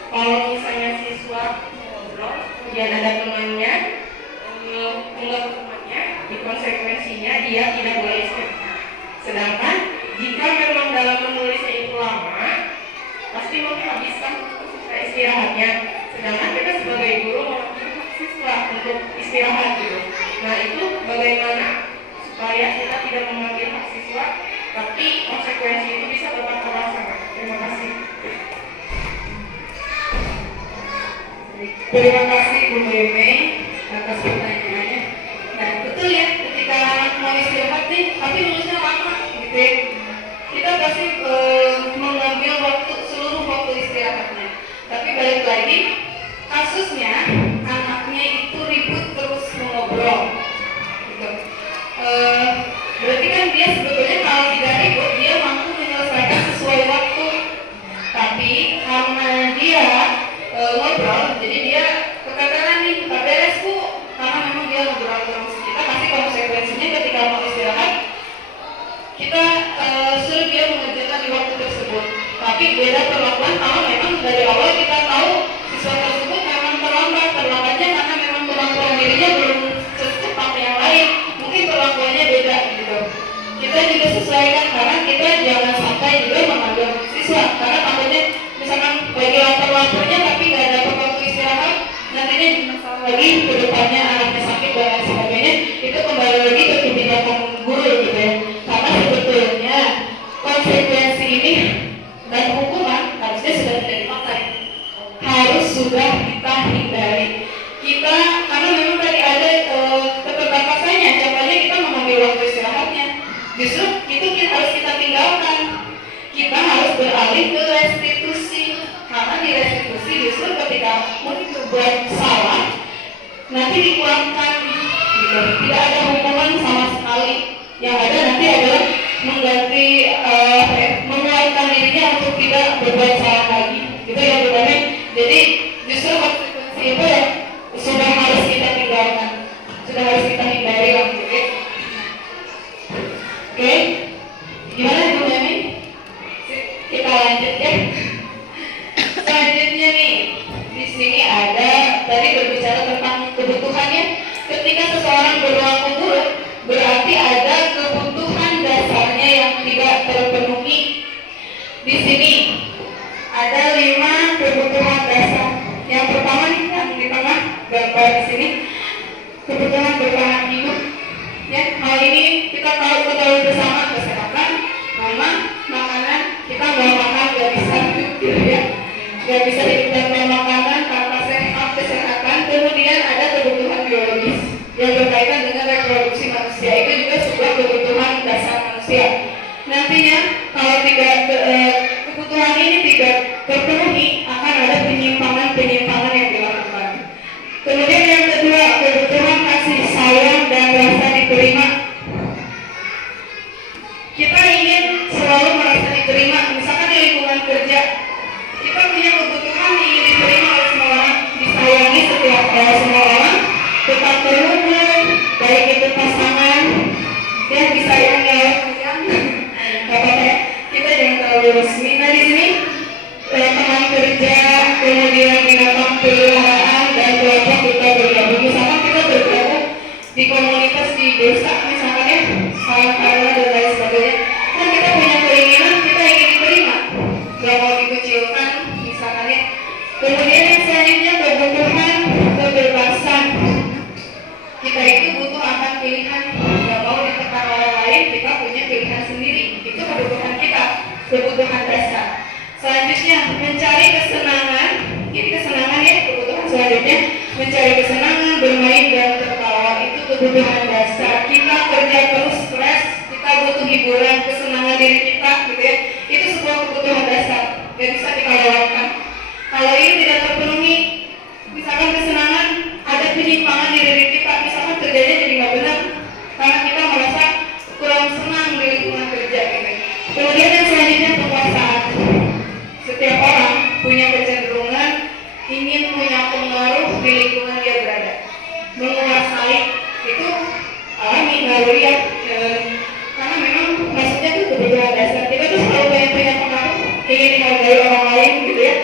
kalau misalnya siswa ngobrol kemudian ada temannya menganggap temannya, di konsekuensinya dia tidak boleh istirahat. Sedangkan jika memang dalam menulisnya itu lama, pasti menghabiskan istirahatnya. Sedangkan kita sebagai guru memaksa siswa untuk istirahat gitu. Nah itu bagaimana supaya kita tidak mengambil hak siswa, tapi konsekuensi itu bisa tetap terlaksana. Terima kasih. Terima kasih Bu Meme atas pertanyaannya. Nah betul ya, ketika mau istirahat nih, tapi nulisnya lama gitu ya. Kita pasti mengambil seluruh waktu istirahatnya. Tapi balik lagi, kasusnya anaknya itu ribut terus mengobrol gitu. Berarti kan dia sebetulnya kalau tidak ribut dia mampu menyelesaikan sesuai waktu. Tapi karena dia ngobrol, jadi dia keteteran nih, tak beres Bu. Karena memang dia ngobrol terus. Kita pasti konsekuensinya ketika mau istirahat kita suruh dia mengerjakan di waktu tersebut. Tapi beda perlakuan kalau memang dari awal kita tahu siswa tersebut memang terlambatnya karena memang kemampuan dirinya belum secepat yang lain. Mungkin perlakuannya beda gitu. Kita juga sesuaikan karena kita jangan sampai juga mengambil siswa karena takutnya misalkan lagi lapar-laparnya tapi nggak dapat waktu istirahat, nantinya masalah lagi ke depannya anaknya sakit dan lain sebagainya. Itu kembali lagi ke kebijakan guru gitu ya. Karena sebetulnya konsekuensi ini dan hukuman harusnya sudah tidak dipakai, harus sudah kita hindari. Kita karena memang tadi ada keterbatasannya, contohnya kita mengambil waktu istirahatnya, justru itu harus kita tinggalkan. Kita harus beralih ke restitusi, karena di restitusi justru ketika murid berbuat salah nanti dipulangkan gitu. Tidak ada hukuman sama sekali. Yang ada nanti adalah mengganti menguatkan dirinya untuk tidak berbuat salah lagi. Itu yang berbeda. Jadi justru konsekuensi itu ya sudah harus kita tinggalkan, sudah harus kita hindari lah. Oke. Gimana Bu Memi? Kita lanjut ya. Selanjutnya nih, di sini ada tadi berbicara tentang kebutuhannya. Ketika seseorang berlaku buruk, berarti ada kebutuhan dasarnya yang tidak terpenuhi. Di sini ada 5 kebutuhan dasar. Yang pertama nih yang gambar di sini kebutuhan bertahan hidup. Ya, hal ini kita ketahui bersama, kesehatan, aman, makanan, kita nggak makan nggak bisa hidup gitu ya, nggak bisa hidup tanpa makanan, tanpa sehat, kesehatan. Kemudian ada kebutuhan biologis yang berkaitan dengan reproduksi manusia, itu juga sebuah kebutuhan dasar manusia. Nantinya kalau kebutuhan ini tidak terpenuhi, akan ada penyimpangan yang dilakukan. Kemudian yang kedua, kebutuhan kasih sayang dan rasa diterima. Kita ingin selalu merasa diterima, misalkan di lingkungan kerja, kita punya kebutuhan ingin diterima oleh semua orang, disayangi semua orang, tetap terhubung, baik itu pasangan, yang disayangi oleh kalian, apa-apa ya, kita jangan terlalu resmi. Nah di sini teman kerja, kemudian binatang peliharaan dan kelompok kita bergabung. Misalkan kita bergabung di komunitas di desa, misalkan ya, salam karena dan lain sebagainya. Kan kita punya keinginan, kita ingin diterima, nggak mau dikucilkan, misalkan ya. Kemudian yang selanjutnya kebutuhan kebebasan. Kita itu butuh akan pilihan, nggak mau ditekan orang lain, kita punya pilihan sendiri. Itu kebutuhan kita, kebutuhan dasar. Selanjutnya mencari kesenangan, ini kesenangan ya, kebutuhan selanjutnya mencari kesenangan, bermain dan tertawa, itu kebutuhan dasar. Kita kerja terus stres, kita butuh hiburan, kesenangan diri kita gitu ya, itu sebuah kebutuhan dasar yang bisa kita lewatkan. Kalau ini tidak terpenuhi, misalkan kesenangan, ada penyimpangan di diri kita, misalkan kerjanya jadi nggak benar karena kita merasa kurang senang di lingkungan kerja gitu. Kemudian yang selanjutnya kekuasaan. Setiap orang punya kecenderungan ingin punya pengaruh di lingkungan dia berada, menguasai, itu alami naluri ya, karena memang maksudnya itu kebutuhan dasar. Kita tuh selalu pengen punya pengaruh, ingin dihargai orang lain gitu ya,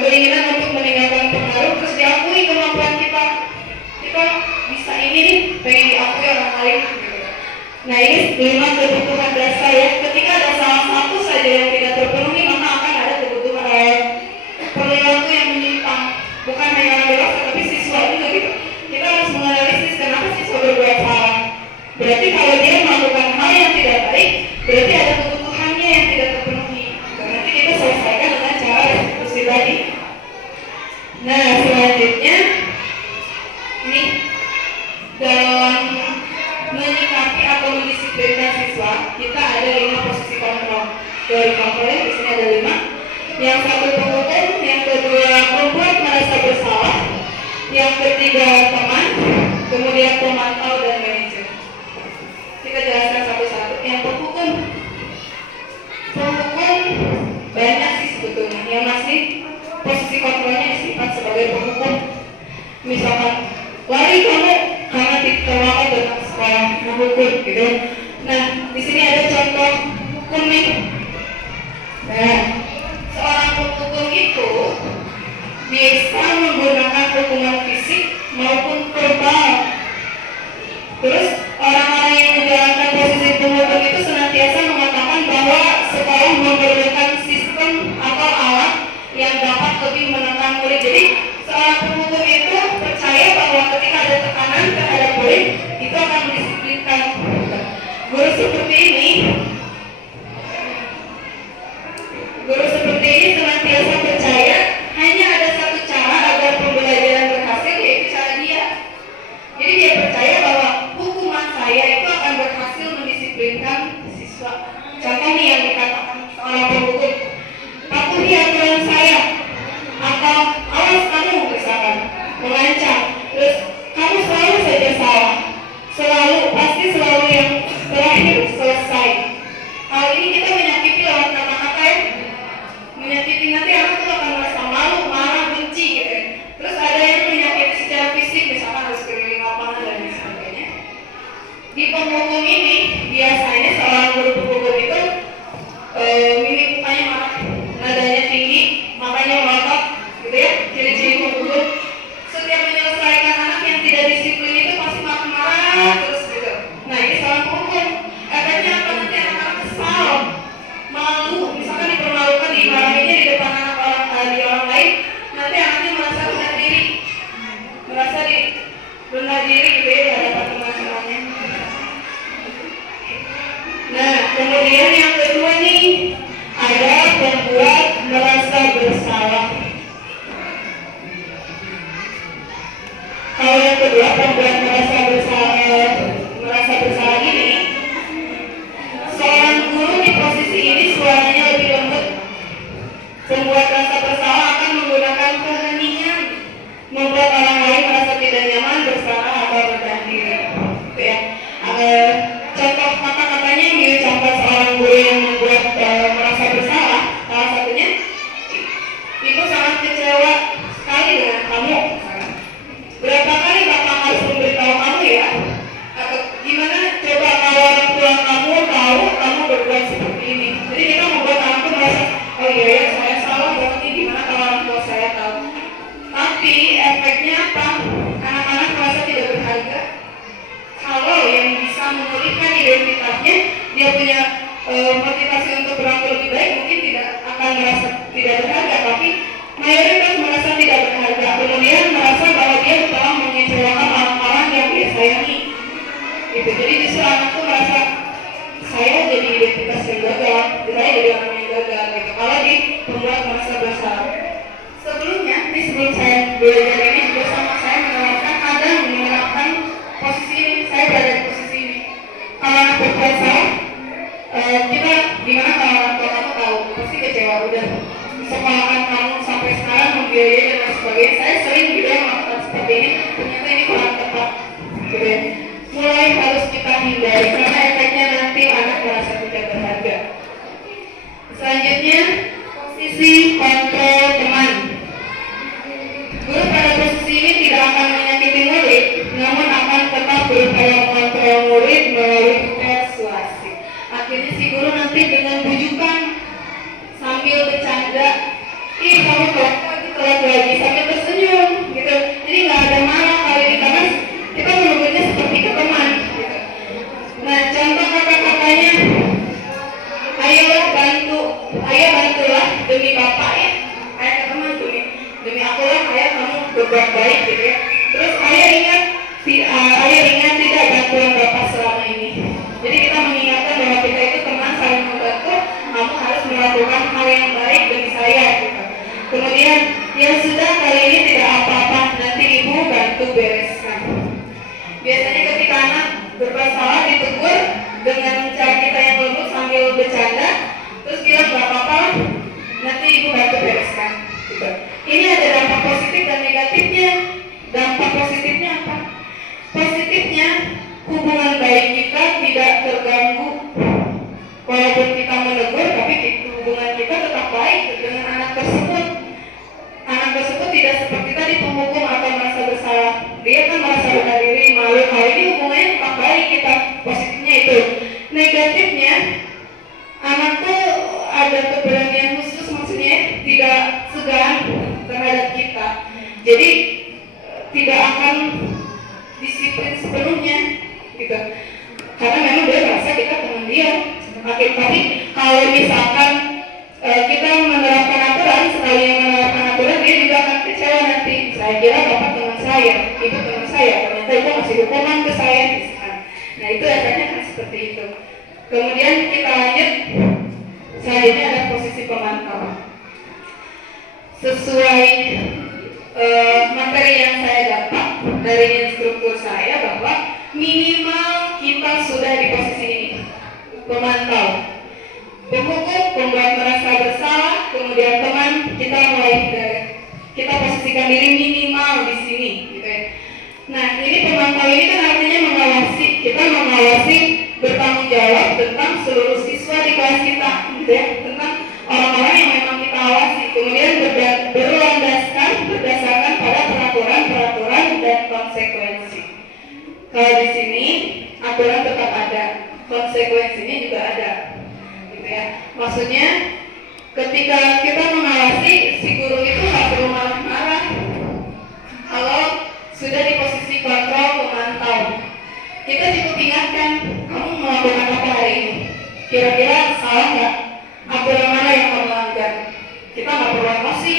keinginan untuk meninggalkan pengaruh, terus diakui kemampuan kita bisa ini nih, pengen diakui orang lain gitu. Nah ini 5 kebutuhan dasar ya. Ketika ada salah satu saja yang tidak terpenuhi, maka akan ada kebutuhan perilaku yang menyimpang. Bukan hanya orang dewasa, tapi siswa juga gitu. Kita harus menganalisis kenapa siswa berbuat salah. Berarti kalau dia melakukan hal yang tidak baik, berarti ada kebutuhannya yang tidak terpenuhi. Nanti kita selesaikan dengan cara restitusi tadi. Nah selanjutnya, ini dalam menyikapi atau mendisiplinkan siswa, kita ada 5 posisi kontrol. Dari kontrolnya di sini ada 5. Yang satu penghukum, yang kedua membuat merasa bersalah, yang ketiga teman, kemudian pemantau dan manajer. Kita jelaskan satu-satu. Yang penghukum banyak sih sebetulnya. Yang masih posisi kontrolnya disifat sebagai penghukum. Misalkan lari kamu karena terlambat datang ke sekolah, menghukum gitu. Nah di sini ada contoh hukum nih. Nah seorang penghukum itu bisa menggunakan hukuman fisik maupun verbal. Terus orang-orang yang menjalankan posisi penghukum itu senantiasa mengatakan bahwa sekolah memerlukan sistem atau alat yang dapat lebih menekan murid. Jadi seorang penghukum itu percaya bahwa ketika ada tekanan terhadap murid, itu akan mendisiplinkan. Guru seperti ini senantiasa percaya hanya ada satu cara agar pembelajaran berhasil, yaitu cara dia. Jadi dia percaya bahwa hukuman saya itu akan berhasil mendisiplinkan siswa. Contoh nih yang dikatakan seorang penghukum, patuhi aturan saya, atau awas kamu misalkan mengancam, terus kamu selalu saja salah, pasti selalu yang terakhir selesai. Hal ini kita menyakiti lewat kata-kata ya, menyakiti, nanti anak tuh akan merasa malu, marah, benci gitu ya. Terus ada yang menyakiti secara fisik, misalkan harus keliling lapangan dan sebagainya. Di penghukum ini biasanya seorang guru penghukum itu mimik mukanya marah, nadanya tinggi, makanya melotot gitu ya. Ciri-ciri penghukum, setiap menyelesaikan anak yang tidak disiplin itu pasti marah terus gitu. Nah ini seorang penghukum, efeknya apa? Nanti anak-anak kesal, malu, misalkan dipermalukan, dimarahinnya di depan di orang lain, nanti anaknya merasa rendah diri, pembuat merasa bersalah ini, seorang guru di posisi ini suaranya lebih lembut. Pembuat rasa bersalah akan menggunakan keheningan, membuat orang lain merasa tidak nyaman, bersalah atau bertahan diri. Gitu ya. Contoh kata-katanya yang diucapkan seorang guru yang membuat merasa bersalah, salah satunya, ibu sangat kecewa sekali dengan kamu. Berapa kali bapak harus memberitahu kamu ya? Atau gimana coba kalau orang tua kamu tahu kamu berbuat seperti ini? Jadi kita membuat anak itu merasa, oh iya ya saya salah banget nih, gimana kalau orang tua saya tahu? Tapi efeknya apa? Anak-anak merasa tidak berharga. Kalau yang bisa memulihkan identitasnya, dia punya motivasi untuk berlaku lebih baik, mungkin tidak akan merasa tidak berharga, tapi mayoritas merasa tidak berharga. Kemudian merasa bahwa dia telah mengecewakan orang-orang yang dia sayangi. Gitu. Jadi justru anak itu merasa saya jadi identitas yang gagal, saya jadi orang yang gagal. Gitu. Kalau di membuat merasa bersalah. Sebelumnya, sebelum saya belajar ini juga sama saya menerapkan posisi ini. Saya berada di posisi ini. Kalau anak berbuat salah, kita gimana kalau orang tua kamu tahu pasti kecewa, udah sekolahan kamu sampai sekarang membiayai dan lain sebagainya. Saya sering juga melakukan seperti ini, ternyata ini kurang tepat gitu ya. Mulai harus kita hindari karena efeknya nanti anak merasa tidak berharga. Selanjutnya, posisi kontrol teman. Guru pada posisi ini tidak akan menyakiti murid, namun akan tetap berupaya mengontrol murid melalui persuasi. Akhirnya si guru nanti dengan bujukan sambil bercanda, ih kamu telat lagi, sambil tersenyum gitu. Jadi nggak ada marah kali ini karena kita menunggunya seperti ke teman gitu. Nah contoh kata-katanya, ayo bantulah demi bapak ya, ayah ke teman demi aku lah ayah kamu berbuat baik gitu ya. Terus ayah ingat tidak bantuan bapak selama ini. Jadi kita mengingatkan bahwa kita itu teman saling membantu, kamu harus melakukan hal yang baik demi saya gitu. Kemudian yang sudah kali ini tidak apa-apa, nanti ibu bantu bereskan. Biasanya ketika anak berbuat salah ditegur dengan cara kita yang lembut sambil bercanda, terus bilang gak apa-apa, nanti ibu bantu bereskan gitu. Ini ada dampak positif dan negatifnya. Dampak positifnya apa? Positifnya hubungan baik kita tidak terganggu. Walaupun kita menegur, tapi hubungan kita tetap baik dengan anak tersebut. Anak tersebut tidak seperti tadi penghukum atau merasa bersalah. Dia kan merasa rendah diri, malu. Hal ini hubungannya tetap baik kita. Positifnya itu. Negatifnya, anak tuh ada keberanian khusus, maksudnya tidak segan terhadap kita. Jadi tidak akan disiplin sepenuhnya gitu. Karena memang dia merasa kita teman dia. Tapi kalau misalkan kita menerapkan aturan, sekali yang menerapkan aturan, dia juga akan kecewa nanti. Saya kira bapak teman saya, ibu teman saya, ternyata ibu masih hukuman ke saya misalkan. Nah itu efeknya kan seperti itu. Kemudian kita lanjut, selanjutnya ada posisi pemantau. Sesuai materi yang saya dapat dari instruktur saya bahwa minimal kita sudah di posisi ini, pemantau, penghukum, pembuat merasa bersalah, kemudian teman, kita mulai dari kita posisikan diri minimal di sini gitu ya. Nah ini pemantau ini kan artinya mengawasi, kita mengawasi bertanggung jawab tentang seluruh siswa di kelas kita gitu ya, tentang orang-orang yang memang kita awasi, kemudian berlandaskan berdasarkan pada peraturan dan konsekuensi. Kalau di sini aturan tetap ada, konsekuensinya juga ada, gitu ya. Maksudnya ketika kita mengawasi, si guru itu nggak perlu marah-marah. Kalau sudah di posisi kontrol pemantau, kita cukup ingatkan, kamu melakukan apa hari ini? Kira-kira salah nggak? Aturan mana yang kamu langgar? Kita nggak perlu emosi.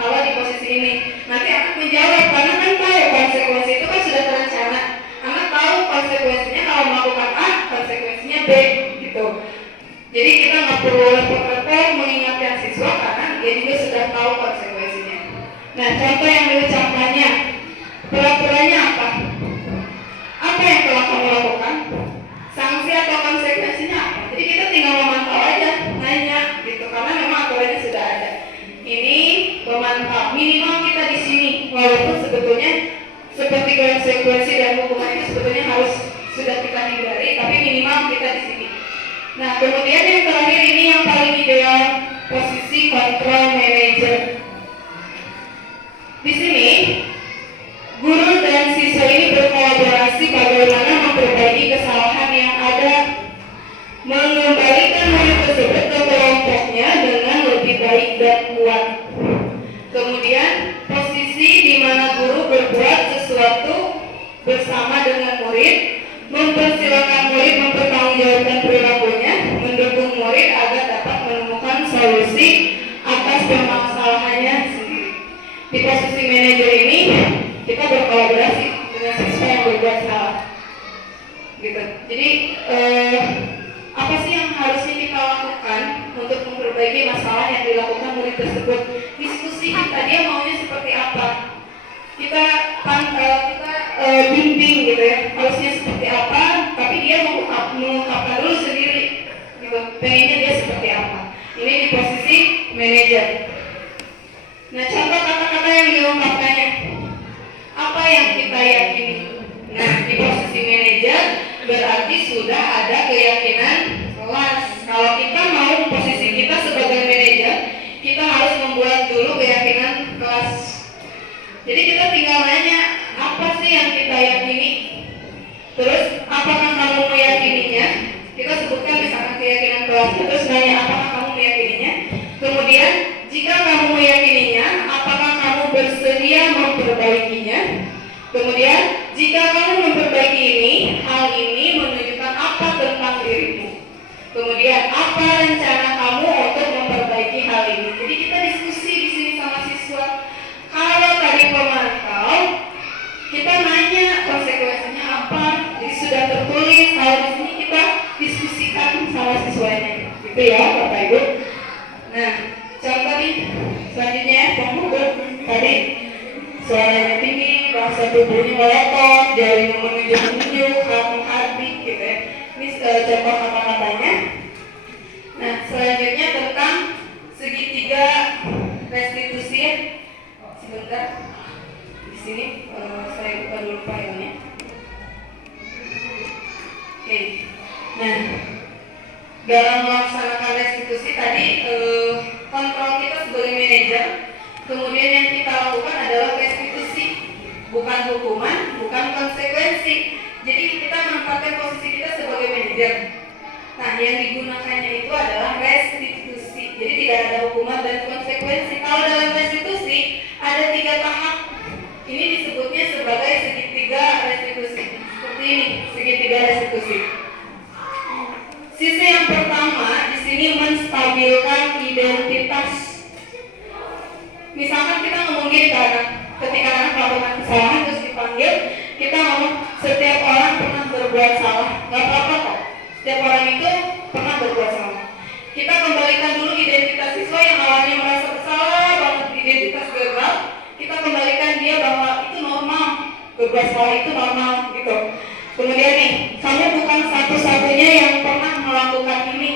Kalau di posisi ini, nanti anak menjawab karena kan tahu konsekuensi itu kan sudah terencana. Anak tahu konsekuensinya kalau melakukan A, konsekuensinya B, gitu. Jadi kita nggak perlu repot-repot mengingatkan siswa karena dia juga sudah tahu konsekuensinya. Nah, contoh yang diucapkannya, peraturannya apa? seperti konsekuensi dan hukuman itu sebetulnya harus sudah kita hindari, tapi minimal kita di sini. Nah, kemudian yang terakhir ini yang paling ideal, posisi control manager. Di sini guru dan siswa ini berkolaborasi bagaimana memperbaiki kesalahan yang ada, mengembalikan murid tersebut ke kelompoknya dengan lebih baik dan kuat. Kemudian posisi di mana guru berbuat sesuatu bersama dengan murid, mempersilakan murid mempertanggungjawabkan perilakunya, mendukung murid agar dapat menemukan solusi atas permasalahannya sendiri. Di posisi manajer ini kita berkolaborasi dengan siswa yang berbuat salah, gitu. Jadi apa sih yang harusnya kita lakukan untuk memperbaiki masalah yang dilakukan murid tersebut? Diskusi kita, dia maunya seperti apa? Kita bimbing gitu ya, harusnya seperti apa? Tapi dia mengungkapkan dulu sendiri, gitu. Pengennya dia seperti apa? Ini di posisi manajer. Nah, contoh kata-kata yang diungkapkannya, apa yang kita yakini? Nah, di posisi manajer berarti sudah ada keyakinan kelas. Kalau kita mau posisi kita sebagai manajer, kita harus membuat dulu keyakinan kelas. Jadi kita tinggal nanya, apa sih yang kita yakini? Terus, apakah kamu meyakininya? Kita sebutkan misalkan keyakinan kelas, terus nanya apakah kamu meyakininya? Kemudian, jika kamu meyakininya, apakah kamu bersedia memperbaikinya? Kemudian, jika kamu memperbaiki ini, hal ini menunjukkan apa tentang dirimu? Kemudian, apa rencana kamu untuk memperbaiki hal ini? Jadi kita diskusi di sini sama siswa. Kalau tadi pemantau, kita nanya konsekuensinya apa, jadi sudah tertulis. Kalau di sini kita diskusikan sama siswanya, gitu ya Bapak Ibu. Nah, contoh nih selanjutnya ya, tadi suaranya tinggi, bahasa tubuhnya melotot, jarinya menunjuk-nunjuk, menghardik, gitu ya. Ini contoh kata-katanya. Nah, selanjutnya tentang segitiga restitusi ya. Sebentar, di sini saya buka dulu filenya. Oke. Nah, dalam melaksanakan restitusi tadi kontrol kita sebagai manajer, kemudian yang kita lakukan adalah restitusi, bukan hukuman, bukan konsekuensi. Jadi kita menempatkan posisi kita sebagai manajer. Nah, yang digunakannya itu adalah restitusi. Jadi tidak ada hukuman dan konsekuensi. Kalau dalam restitusi ada 3 tahap. Ini disebutnya sebagai segitiga restitusi. Seperti ini, segitiga restitusi. Sisi yang pertama di sini menstabilkan identitas. Misalkan kita ngomong gini kan, ketika anak melakukan kesalahan terus dipanggil, kita ngomong setiap orang pernah berbuat salah, nggak apa-apa kok. Setiap orang itu pernah berbuat salah. Kita kembalikan dulu identitas siswa yang awalnya merasa bersalah banget, identitas gagal. Kita kembalikan dia bahwa itu normal, berbuat salah itu normal, gitu. Kemudian nih, kamu bukan satu-satunya yang pernah melakukan ini,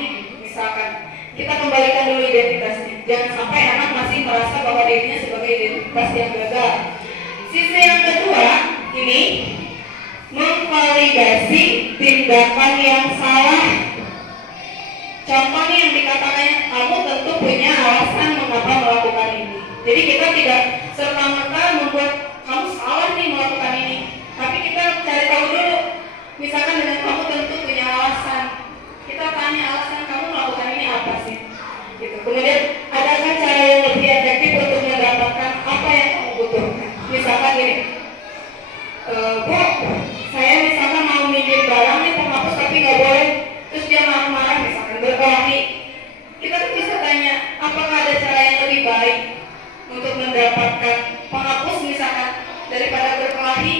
misalkan. Kita kembalikan dulu identitasnya. Jangan sampai anak masih merasa bahwa dirinya sebagai identitas yang gagal. Sisi yang kedua, ini memvalidasi tindakan yang salah. Contoh nih yang dikatakannya, kamu tentu punya alasan mengapa melakukan ini. Jadi kita tidak serta-merta membuat kamu salah nih melakukan ini. Tapi kita cari tahu dulu. Misalkan dengan kamu tentu punya alasan. Kita tanya alasan kamu melakukan ini apa sih? Gitu. Kemudian adakah cara yang lebih efektif untuk mendapatkan apa yang kamu butuhkan? Misalkan gini, Bu, saya misalkan mau minjem barang nih penghapus tapi nggak boleh. Terus dia marah-marah misalkan berkelahi. Kita tuh bisa tanya, apakah ada cara yang lebih baik untuk mendapatkan penghapus misalkan daripada berkelahi?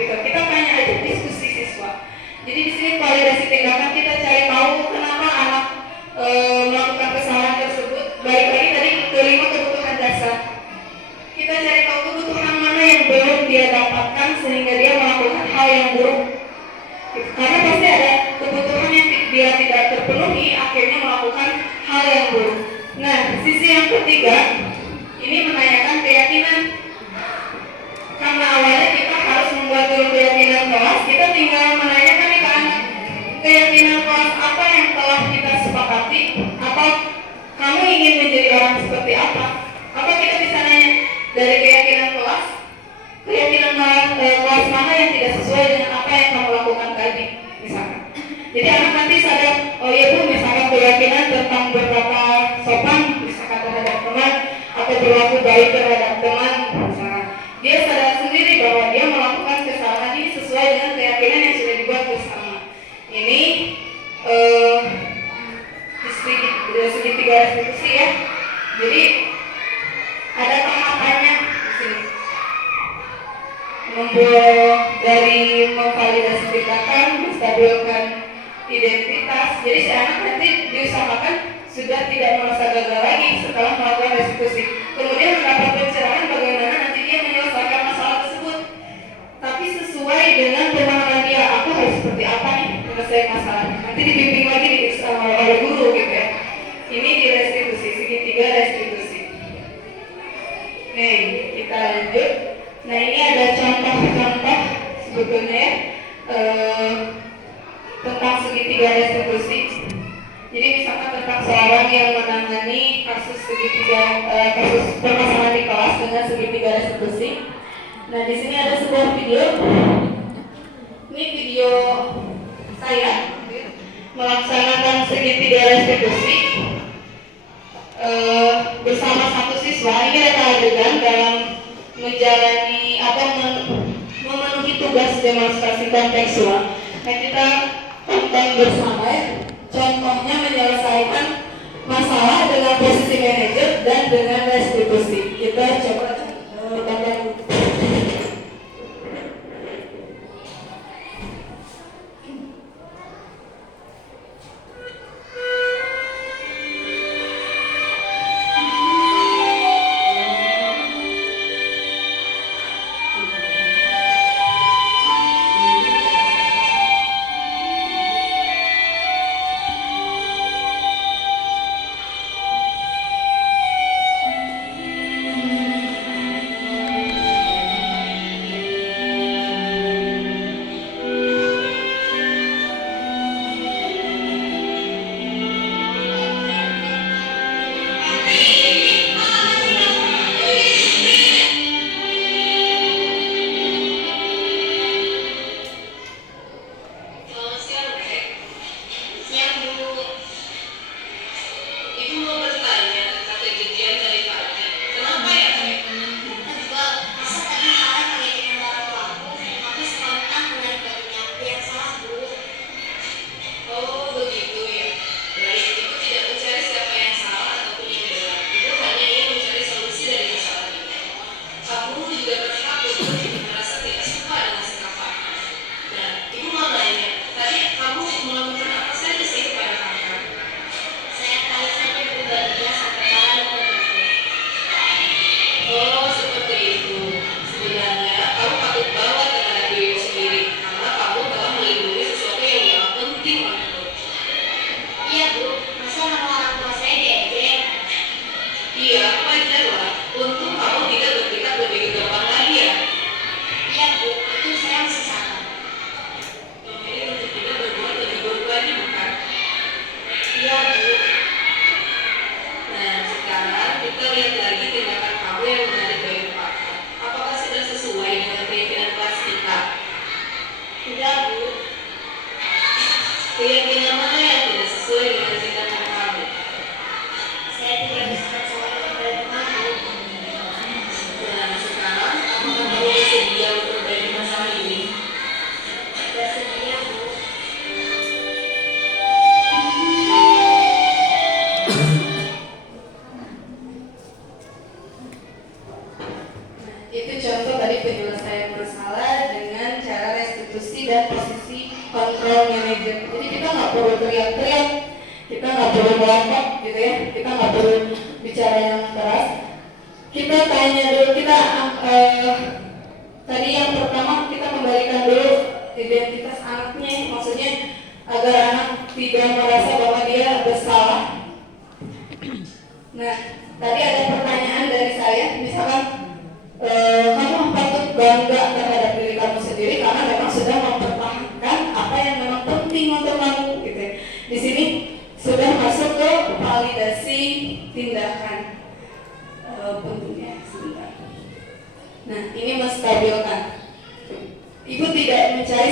Gitu. Kita tanya aja, diskusi siswa. Jadi di sini validasi tindakan, kita cari tahu kenapa anak melakukan kesalahan tersebut. Balik lagi tadi kelima kebutuhan dasar. Kita cari tahu kebutuhan mana yang belum dia dapatkan sehingga dia melakukan hal yang buruk. Karena pasti ada kebutuhan yang dia tidak terpenuhi, akhirnya melakukan hal yang buruk. Nah, sisi yang ketiga, ini menanyakan keyakinan. Karena awalnya kita harus tinggal menanyakan nih ke anak, keyakinan kelas apa yang telah kita sepakati? Apa kamu ingin menjadi orang seperti apa? Apa kita bisa nanya dari keyakinan kelas? Keyakinan kelas mana yang tidak sesuai dengan apa yang kamu lakukan tadi, misalkan. Jadi anak nanti sadar, oh iya bu, misalkan keyakinan tentang berkata sopan, misalkan terhadap teman, atau berlaku baik terhadap teman, misalkan. Dia sadar sendiri bahwa dia melakukan kesalahan ini sesuai dengan keyakinan yang sudah dibuat bersama. Ini segitiga restitusi ya. Jadi ada tahapannya di sini. Dari memvalidasi tindakan, menstabilkan identitas. Jadi si anak nanti diusahakan sudah tidak merasa gagal lagi setelah melakukan restitusi. Kemudian mendapat pencerahan bagaimana nanti dia menyelesaikan masalah tersebut. Tapi sesuai dengan pemahaman dia, aku harus seperti apa nih menyelesaikan masalah. Nanti dibimbing lagi oleh guru gitu ya. Ini di restitusi, segitiga restitusi. Nih, kita lanjut. Nah ini ada contoh-contoh sebetulnya tentang segitiga restitusi. Jadi misalkan tentang seorang yang menangani kasus kasus permasalahan di kelas dengan segitiga restitusi. Nah di sini ada sebuah video. Ini video saya melaksanakan segitiga restitusi bersama satu siswa. Ini ada adegan dalam menjalani atau memenuhi tugas demonstrasi kontekstual. Nah kita tonton bersama ya. Contohnya menyelesaikan masalah dengan posisi manajer dan dengan restitusi. Kita coba tonton. Keyakinan mana yang tidak sesuai dengan tindakan kamu? Saya tidak bisa percaya kepada kamu. Dan sekarang, apakah kamu bersedia untuk memperbaiki masalah ini? Bersedia, Bu. Itu contoh tadi penyelesaian masalah dengan cara restitusi dan posisi kontrol manajer. Jadi kita nggak perlu teriak-teriak, kita nggak perlu melompat gitu ya, kita nggak perlu bicara yang keras. Kita tanya dulu, tadi yang pertama kita kembalikan dulu identitas anaknya, maksudnya agar anak tidak merasa bahwa dia bersalah. Nah, tadi ada pertanyaan dari saya, misalkan kamu patut bangga terhadap diri kamu sendiri karena memang sudah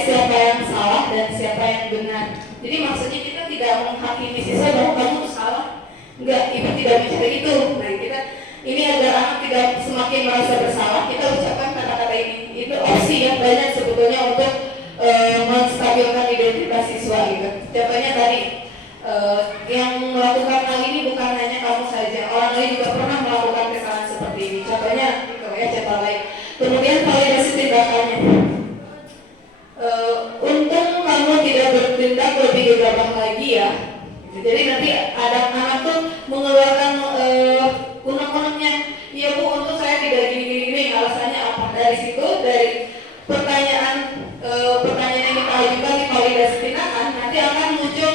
siapa yang salah dan siapa yang benar. Jadi maksudnya kita tidak menghakimi siswa bahwa kamu tuh salah. Enggak, ibu tidak mencari itu. Nah, kita ini agar anak tidak semakin merasa bersalah, kita ucapkan kata-kata ini. Itu opsi yang banyak sebetulnya untuk menstabilkan identitas siswa gitu. Contohnya tadi yang melakukan hal ini bukan hanya kamu saja, orang lain juga pernah melakukan kesalahan seperti ini. Contohnya gitu ya, contoh lain. Kemudian validasi tindakannya. Untung kamu tidak bertindak lebih gegabah lagi ya. Jadi nanti ada anak tuh mengeluarkan unek-uneknya. Iya bu, untuk saya tidak gini-gini, alasannya apa? Dari situ, dari pertanyaan yang kita ajukan di validasi tindakan, nanti akan muncul,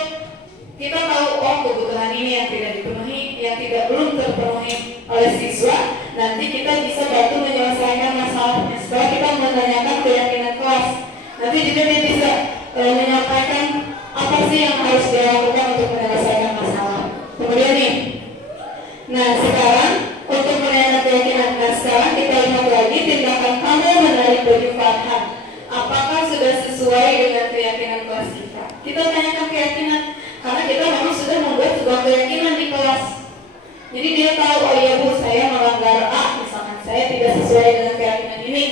kita tahu oh kebutuhan ini yang tidak dipenuhi, yang belum terpenuhi oleh siswa. Nanti kita bisa bantu menyelesaikan masalahnya. Setelah kita menanyakan keyakinan kelas, nanti juga dia bisa menyampaikan apa sih yang harus dia lakukan untuk menyelesaikan masalah. Kemudian nih, nah sekarang untuk menanyakan keyakinan, nah sekarang kita lihat lagi tindakan kamu menarik baju Farhan. Apakah sudah sesuai dengan keyakinan kelas kita? Kita tanyakan keyakinan, karena kita memang sudah membuat sebuah keyakinan di kelas. Jadi dia tahu, oh iya bu, saya melanggar A, misalkan saya tidak sesuai dengan keyakinan ini.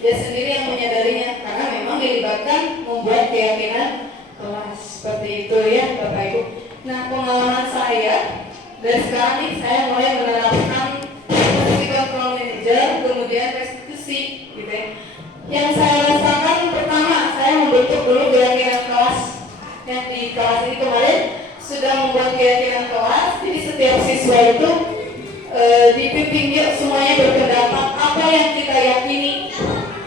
Dia sendiri yang menyadarinya, karena memang dilibatkan membuat keyakinan kelas. Seperti itu ya Bapak Ibu. Nah pengalaman saya, dari sekarang nih saya mulai menerapkan posisi control manager, kemudian restitusi gitu ya. Yang saya rasakan pertama, saya membentuk dulu keyakinan kelas. Yang di kelas ini kemarin sudah membuat keyakinan kelas, jadi setiap siswa itu dipimpin yuk semuanya berpendapat apa yang kita yakini,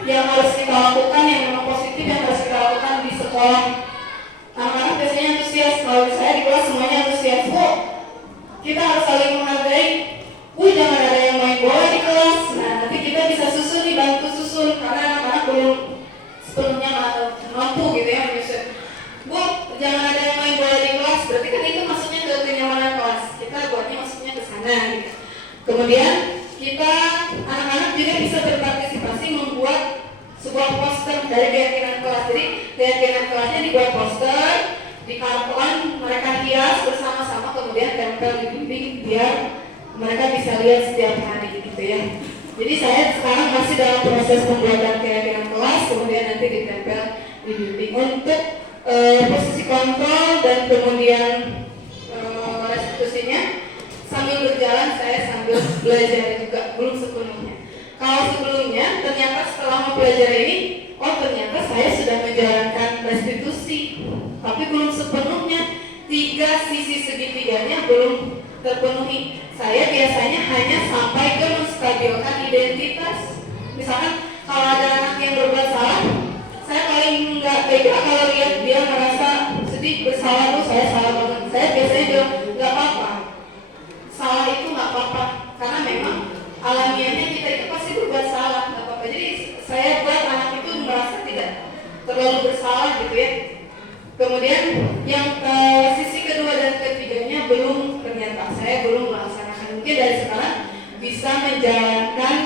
yang harus kita lakukan, yang memang positif yang harus kita lakukan di sekolah. Anak-anak biasanya antusias, kalau saya di kelas semuanya antusias. Bu, kita harus saling menghargai. Bu, jangan ada yang main bola di kelas. Nah, nanti kita bisa susun nih, bantu susun, karena anak-anak belum sepenuhnya mampu gitu ya menyusun. Bu, jangan ada yang main bola di kelas, berarti kan itu maksudnya ke kenyamanan kelas. Kita buatnya maksudnya ke sana gitu. Kemudian kita anak-anak juga bisa berpartisipasi membuat sebuah poster dari keyakinan kelas. Jadi keyakinan kelasnya dibuat poster, di karton, mereka hias bersama-sama, kemudian tempel di dinding biar mereka bisa lihat setiap hari gitu ya. Jadi saya sekarang masih dalam proses pembuatan keyakinan kelas, kemudian nanti ditempel di dinding. Untuk posisi kontrol dan kemudian restitusinya, sambil berjalan saya sambil belajar juga, belum sepenuhnya. Kalau sebelumnya ternyata setelah mempelajari ini, oh ternyata saya sudah menjalankan restitusi, tapi belum sepenuhnya. 3 sisi segitiganya belum terpenuhi. Saya biasanya hanya sampai ke menstabilkan identitas. Misalkan kalau ada anak yang berbuat salah, saya paling nggak tega kalau lihat dia merasa sedih, bersalah tuh saya salah banget. Saya biasanya bilang nggak apa-apa, salah itu nggak apa-apa, karena memang alamiahnya kita itu pasti berbuat salah, nggak apa-apa. Jadi saya buat anak itu merasa tidak terlalu bersalah gitu ya. Kemudian yang sisi kedua dan ketiganya belum, ternyata saya belum melaksanakan. Mungkin dari sekarang bisa menjalankan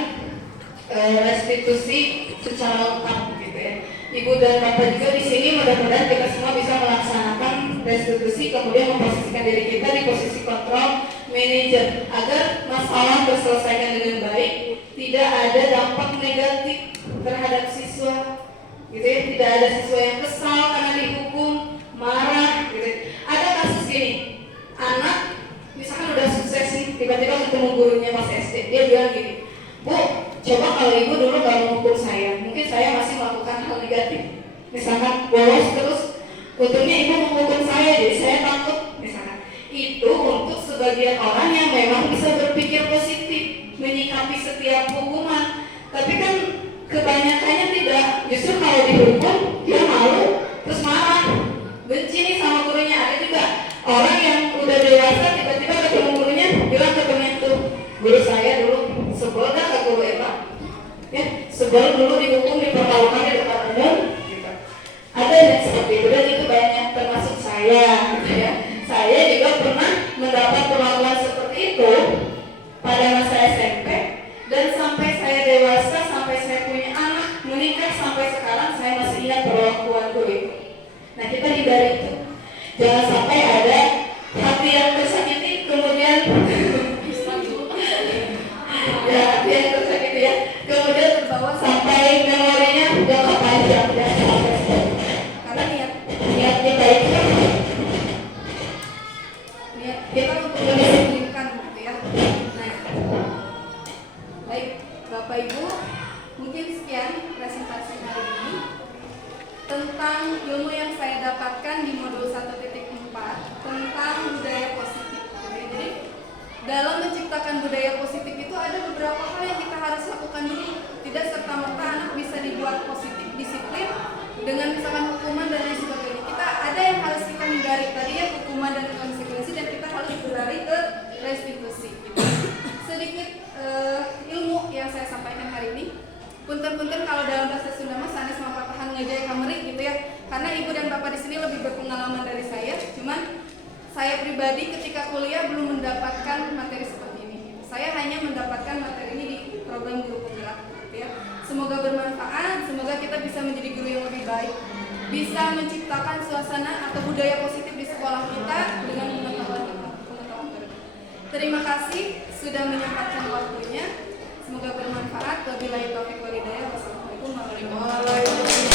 restitusi secara lengkap gitu ya. Ibu dan Bapak juga di sini, mudah-mudahan kita semua bisa melaksanakan restitusi, kemudian memposisikan diri kita di posisi kontrol manager agar masalah terselesaikan dengan baik, tidak ada dampak negatif terhadap siswa gitu ya. Tidak ada siswa yang kesal karena dihukum, marah gitu. Ada kasus gini, anak misalkan udah sukses nih, tiba-tiba ketemu gurunya pas SD, dia bilang gini, Bu, coba kalau ibu dulu gak menghukum saya, mungkin saya masih melakukan hal negatif, misalkan bolos terus, untungnya ibu menghukum saya, jadi saya takut misalkan. Itu untuk sebagian orang yang memang bisa berpikir positif menyikapi setiap hukuman, tapi kan kebanyakannya tidak. Justru kalau dihukum dia malu, terus marah, benci nih sama gurunya. Ada juga orang yang udah dewasa tiba-tiba ketemu gurunya, bilang ke temennya tuh, guru saya dulu sebel gak ke guru Eva ya, sebel dulu dihukum, dipermalukan di depan umum gitu. Ada yang seperti itu, dan itu banyak, termasuk saya gitu ya. Saya juga pernah mendapat perlakuan seperti itu pada masa SMP, dan sampai saya dewasa, sampai saya punya anak, menikah, sampai sekarang saya masih ingat perlakuan guru Nah, kita hindari itu. Jangan sampai ada hati yang tersakiti kemudian ya, hati yang tersakiti ya, kemudian terbawa sampai memorinya jangka panjang ya. Karena niatnya baik kan, niat kita untuk mendisiplinkan gitu ya. Nah, baik Bapak Ibu, mungkin sekian presentasi hari ini tentang ilmu yang saya dapatkan di modul 1.4 tentang budaya positif. Jadi dalam menciptakan budaya positif itu ada beberapa hal yang kita harus lakukan dulu. Tidak serta-merta anak bisa dibuat positif, disiplin dengan misalkan hukuman dan lain sebagainya. Kita ada yang harus kita hindari tadi ya, hukuman dan konsekuensi, dan kita harus berlari ke restitusi. Gitu. Sedikit ilmu yang saya sampaikan hari ini. Punten-punten kalau dalam bahasa Sunda mah sanes mapatahan ngejay kameri gitu ya. Karena ibu dan bapak di sini lebih berpengalaman dari saya. Cuman saya pribadi ketika kuliah belum mendapatkan materi seperti ini. Saya hanya mendapatkan materi ini di program guru penggerak gitu ya. Semoga bermanfaat, semoga kita bisa menjadi guru yang lebih baik. Bisa menciptakan suasana atau budaya positif di sekolah kita dengan pengetahuan baru. Terima kasih sudah menyempatkan waktunya. Semoga bermanfaat. Wabillahi taufiq wal hidayah. Wassalamualaikum warahmatullahi wabarakatuh.